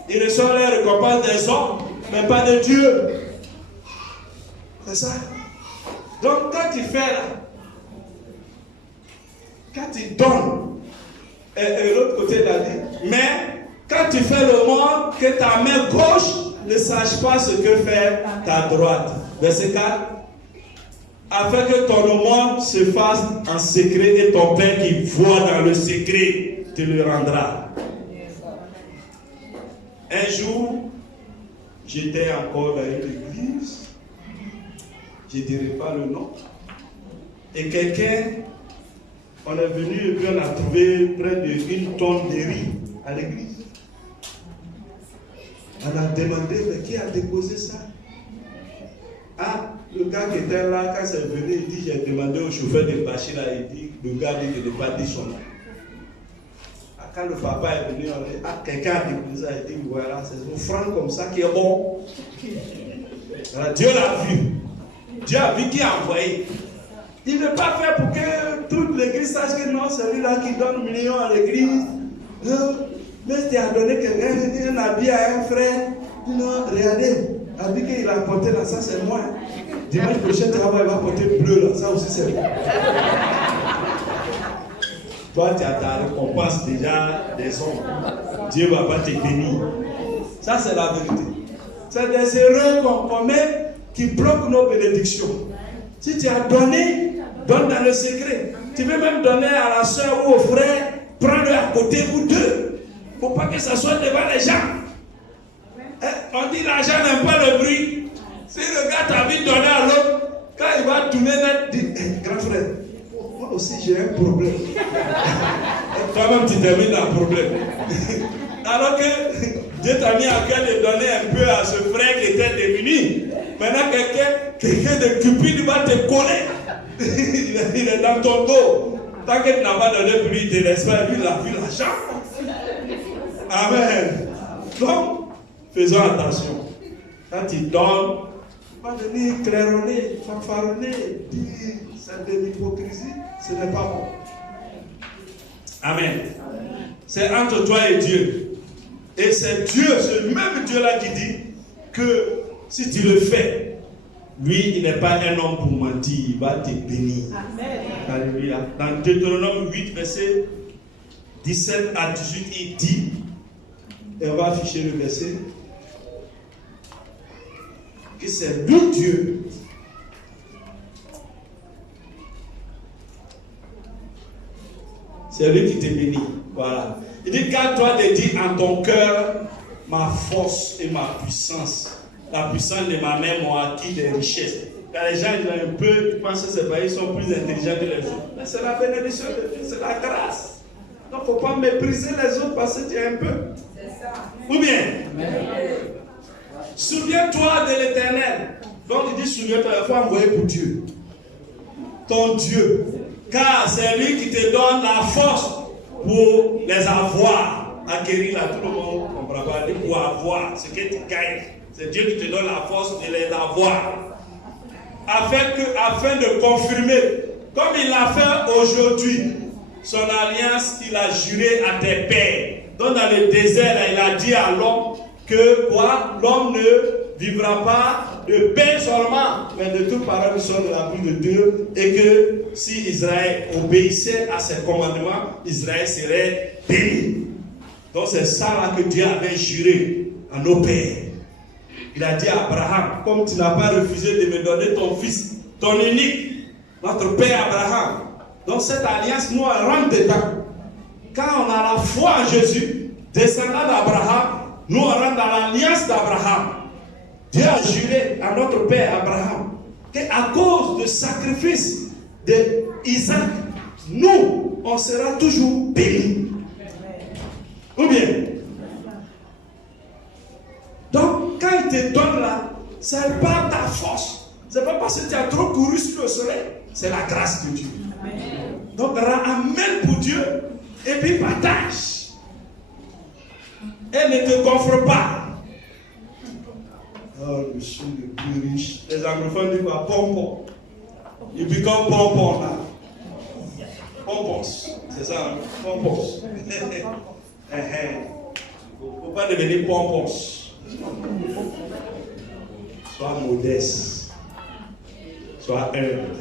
Ils reçoivent leur récompense des hommes, mais pas de Dieu. C'est ça. Donc quand tu fais là, quand tu donnes, et l'autre côté il a dit, mais quand tu fais le monde, que ta main gauche ne sache pas ce que fait ta droite. Verset 4. Afin que ton aumône se fasse en secret et ton Père qui voit dans le secret te le rendra. Un jour, j'étais encore dans une église, je ne dirai pas le nom, et quelqu'un, on est venu et puis on a trouvé près d'1 tonne de riz à l'église. On a demandé, mais qui a déposé ça? Ah, le gars qui était là, quand c'est venu, il dit, j'ai demandé au chauffeur de Bachir, il dit, le gars dit qu'il n'a pas dit son nom. Ah, quand le papa est venu, on dit, ah, quelqu'un a déposé ça, il dit, voilà, c'est une offrande comme ça qui est bon. Alors, Dieu l'a vu. Dieu a vu qui a envoyé. Il ne veut pas faire pour que toute l'église sache que non, c'est lui-là qui donne millions à l'église. Mais tu as donné un habit à un frère. Non, regardez, l'habit qu'il a apporté là, ça c'est moi. Dimanche prochain, il va porter bleu là, ça aussi c'est moi. toi tu as ta récompense déjà des hommes. Dieu ne va pas te bénir. Ça c'est la vérité. C'est des erreurs qu'on commet qui bloquent nos bénédictions. Si tu as donné, donne dans le secret. Tu veux même donner à la soeur ou au frère, prends-le à côté, vous deux. Il ne faut pas que ça soit devant les gens. On dit l'argent n'aime pas le bruit. Si le gars t'a envie de donner à l'autre, quand il va tourner net, dit grand frère, moi aussi j'ai un problème. Toi-même tu termines dans le problème. Alors que Dieu t'a mis à cœur de donner un peu à ce frère qui était démuni. Maintenant quelqu'un de cupide va te coller. Il est dans ton dos. Tant que tu n'as pas donné pour lui, il te laisse pas, lui il a vu l'argent. Amen. Donc, faisons attention. Quand tu donnes, pas venir claironner, fanfaronner, dire c'est de l'hypocrisie, ce n'est pas bon. Amen. C'est entre toi et Dieu. Et c'est Dieu, ce même Dieu-là qui dit que si tu le fais, lui, il n'est pas un homme pour mentir, il va te bénir. Amen. Alléluia. Dans Deutéronome 8, verset 17 à 18, il dit, et on va afficher le verset, que c'est lui Dieu. C'est lui qui te bénit. Voilà. Il dit, car toi te dis en ton cœur, ma force et ma puissance, la puissance de ma main m'ont acquis des richesses. Quand les gens ils ont un peu, ils pensent que c'est pas, ils sont plus intelligents que les autres. Mais c'est la bénédiction de Dieu, c'est la grâce. Donc il ne faut pas mépriser les autres parce que tu es un peu. C'est ça. Ou bien? Souviens-toi de l'Éternel. Donc il dit, souviens-toi, il faut envoyer pour Dieu. Ton Dieu. Car c'est lui qui te donne la force pour les avoir. Acquérir là, tout le monde ne comprend pas. Pour avoir ce que tu gagnes. C'est Dieu qui te donne la force de les avoir. Afin de confirmer, comme il l'a fait aujourd'hui, son alliance qu'il a juré à tes pères. Donc dans le désert, là, il a dit à l'homme que quoi? L'homme ne vivra pas de pain seulement, mais de toute parole qui sort de la bouche de Dieu, et que si Israël obéissait à ses commandements, Israël serait béni. Donc c'est ça là que Dieu avait juré à nos pères. Il a dit à Abraham, comme tu n'as pas refusé de me donner ton fils, ton unique, notre père Abraham. Donc cette alliance nous rentre dedans. Quand on a la foi en Jésus, descendant d'Abraham, nous on rentre dans l'alliance d'Abraham. Dieu a juré à notre père Abraham qu'à cause du sacrifice d'Isaac, nous, on sera toujours bénis. Ou bien? Donc, quand il te donne là, c'est pas ta force. C'est pas parce que tu as trop couru sur le soleil. C'est la grâce de Dieu. Donc, amène pour Dieu et puis partage. Et ne te gonfle pas. Oh, je suis le plus riche. Les anglophones disent quoi? Pompon. Il become pompon là. Pompons. C'est ça, hein? Pompons. Il ne faut pas devenir pompons. Sois modeste. Sois humble.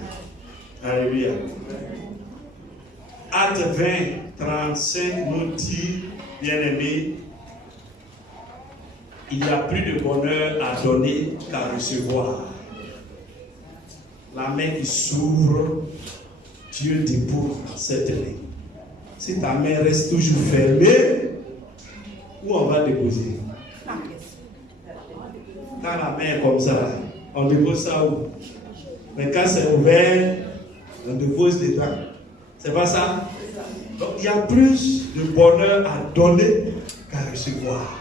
Alléluia. Acte 20, 35 nous dit, bien-aimés, il n'y a plus de bonheur à donner qu'à recevoir. La main qui s'ouvre, Dieu dépose cette main. Si ta main reste toujours fermée, où on va déposer? Quand la main est comme ça, on dépose ça où? Mais quand c'est ouvert, on dépose dedans. C'est pas ça? Donc il y a plus de bonheur à donner qu'à recevoir.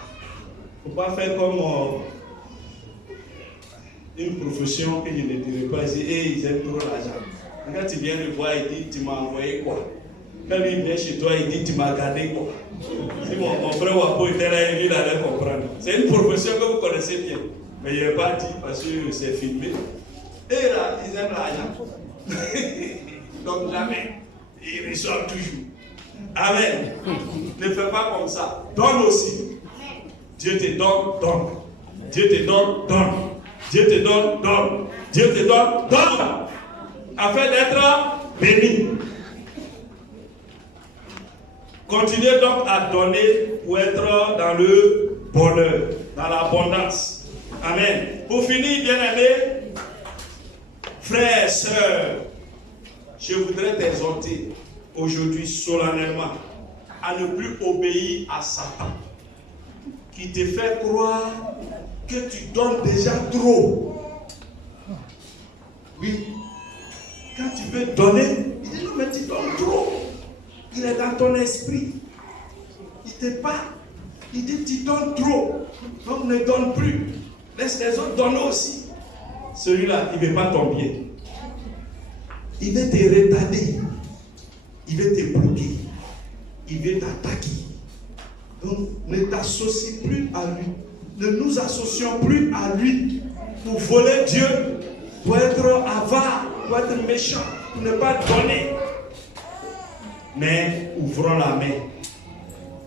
Il ne faut pas faire comme une profession que je ne dirais pas. Je dis, hey, ils aiment trop l'argent. Quand tu viens le voir, il dit, tu m'as envoyé quoi? Quand lui vient chez toi, il dit, tu m'as gardé quoi? Si mon frère Wapo était là, lui, il allait comprendre. C'est une profession que vous connaissez bien. Mais je n'ai pas dit parce que c'est filmé. Et là, ils aiment l'argent. Donc jamais. Ils reçoivent toujours. Amen. Ne fais pas comme ça. Donne aussi. Dieu te donne, donne. Dieu te donne, donne. Dieu te donne, donne. Dieu te donne, donne. Afin d'être béni. Continuez donc à donner pour être dans le bonheur, dans l'abondance. Amen. Pour finir, bien-aimés, frères, sœurs, je voudrais t'exhorter aujourd'hui solennellement à ne plus obéir à Satan, qui te fait croire que tu donnes déjà trop. Oui. Quand tu veux donner, il dit non, mais tu donnes trop. Il est dans ton esprit. Il te parle. Il dit tu donnes trop. Donc ne donne plus. Laisse les autres donner aussi. Celui-là, il ne veut pas ton bien. Il veut te retarder. Il veut te bloquer. Il veut t'attaquer. Donc ne t'associe plus à lui. Ne nous associons plus à lui pour voler Dieu, pour être avare, pour être méchant, pour ne pas donner. Mais ouvrons la main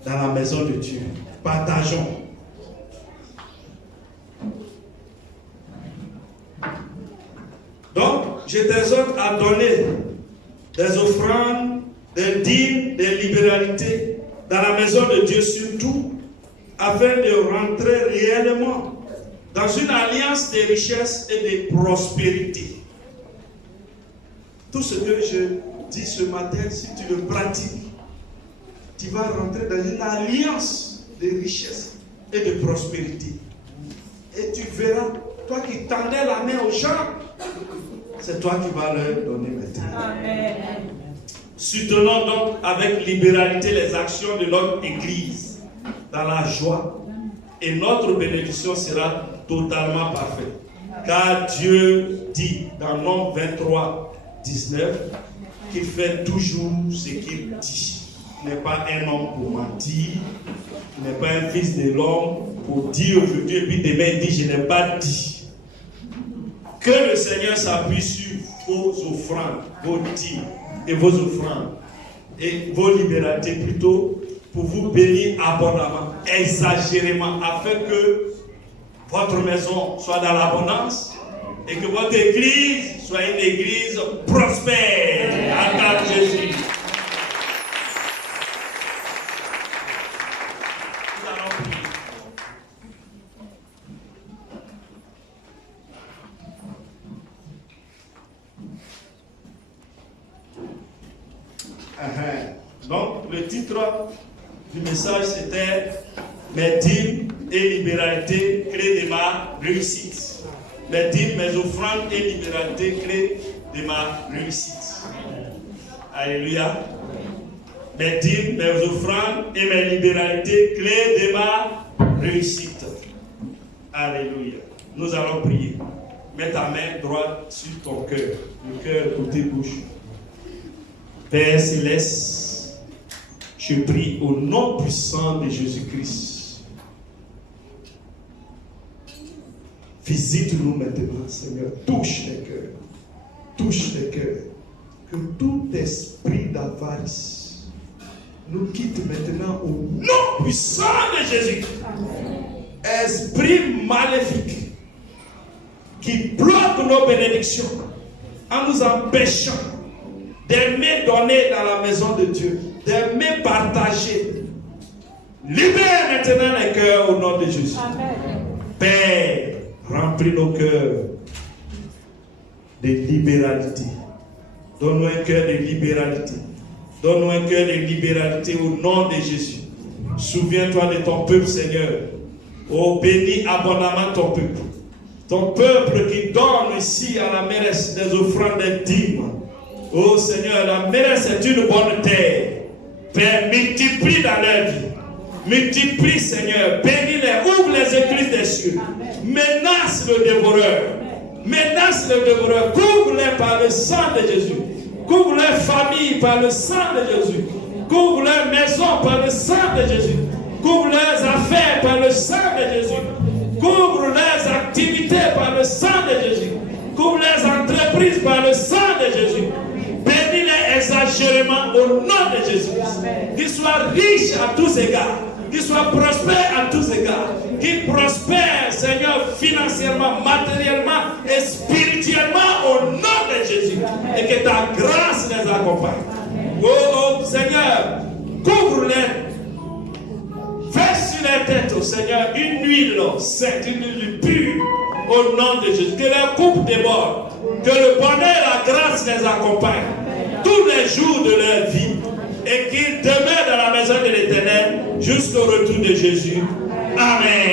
dans la maison de Dieu. Partageons. Donc, je t'exhorte à donner des offrandes, des dîmes, des libéralités dans la maison de Dieu surtout, afin de rentrer réellement dans une alliance de richesse et de prospérité. Tout ce que je dis ce matin, si tu le pratiques, tu vas rentrer dans une alliance de richesse et de prospérité. Et tu verras, toi qui tendais la main aux gens, c'est toi qui vas leur donner maintenant. Amen. Soutenons donc avec libéralité les actions de notre Église dans la joie, et notre bénédiction sera totalement parfaite. Car Dieu dit dans Nombre 23, 19, qu'il fait toujours ce qu'il dit. Il n'est pas un homme pour mentir, il n'est pas un fils de l'homme pour dire aujourd'hui et puis demain il dit je n'ai pas dit. Que le Seigneur s'appuie sur vos offrandes, vos dîmes et vos offrandes et vos libéralités plutôt pour vous bénir abondamment, exagérément, afin que votre maison soit dans l'abondance et que votre église soit une église prospère à travers Jésus. Nous allons prier. Donc, le titre du message c'était mes dîmes et libéralité clé de ma réussite. Mes dîmes, mes offrandes et libéralité clé de ma réussite. Alléluia. Mes dîmes, mes offrandes et mes libéralités clé de ma réussite. Alléluia. Nous allons prier. Mets ta main droite sur ton cœur, le cœur côté gauche. Père Céleste, je prie au nom puissant de Jésus-Christ. Visite-nous maintenant, Seigneur. Touche les cœurs. Touche les cœurs. Que tout esprit d'avarice nous quitte maintenant au nom puissant de Jésus. Esprit maléfique qui bloque nos bénédictions en nous empêchant d'aimer donner dans la maison de Dieu, d'aimer partager. Libère maintenant les cœurs au nom de Jésus. Amen. Père, remplis nos cœurs de libéralité. Donne-nous un cœur de libéralité. Donne-nous un cœur de libéralité au nom de Jésus. Souviens-toi de ton peuple, Seigneur. Oh, bénis abondamment ton peuple. Ton peuple qui donne ici à la mairesse des offrandes des dîmes. Oh Seigneur, la mairesse est une bonne terre. Père, multiplie dans leur vie. Multiplie, Seigneur. Bénis-les, ouvre les écluses des cieux. Menace le dévoreur. Menace le dévoreur. Couvre-les par le sang de Jésus. Couvre leur famille par le sang de Jésus. Couvre leur maison par le sang de Jésus. Couvre leurs affaires par le sang de Jésus. Couvre leurs activités par le sang de Jésus. Couvre leurs entreprises par le sang de Jésus. Bénis-les exagérément au nom de Jésus. Qu'ils soient riches à tous égards. Qu'ils soient prospères à tous égards. Qu'ils prospèrent, Seigneur, financièrement, matériellement et spirituellement au nom de Jésus. Et que ta grâce les accompagne. Oh Seigneur, Couvre-les. Fais sur les têtes, au Seigneur, une huile sainte, une huile pure, au nom de Jésus. Que leur coupe déborde. Que le bonheur et la grâce les accompagnent tous les jours de leur vie. Et qu'ils demeurent dans la maison de l'Éternel jusqu'au retour de Jésus. Amen.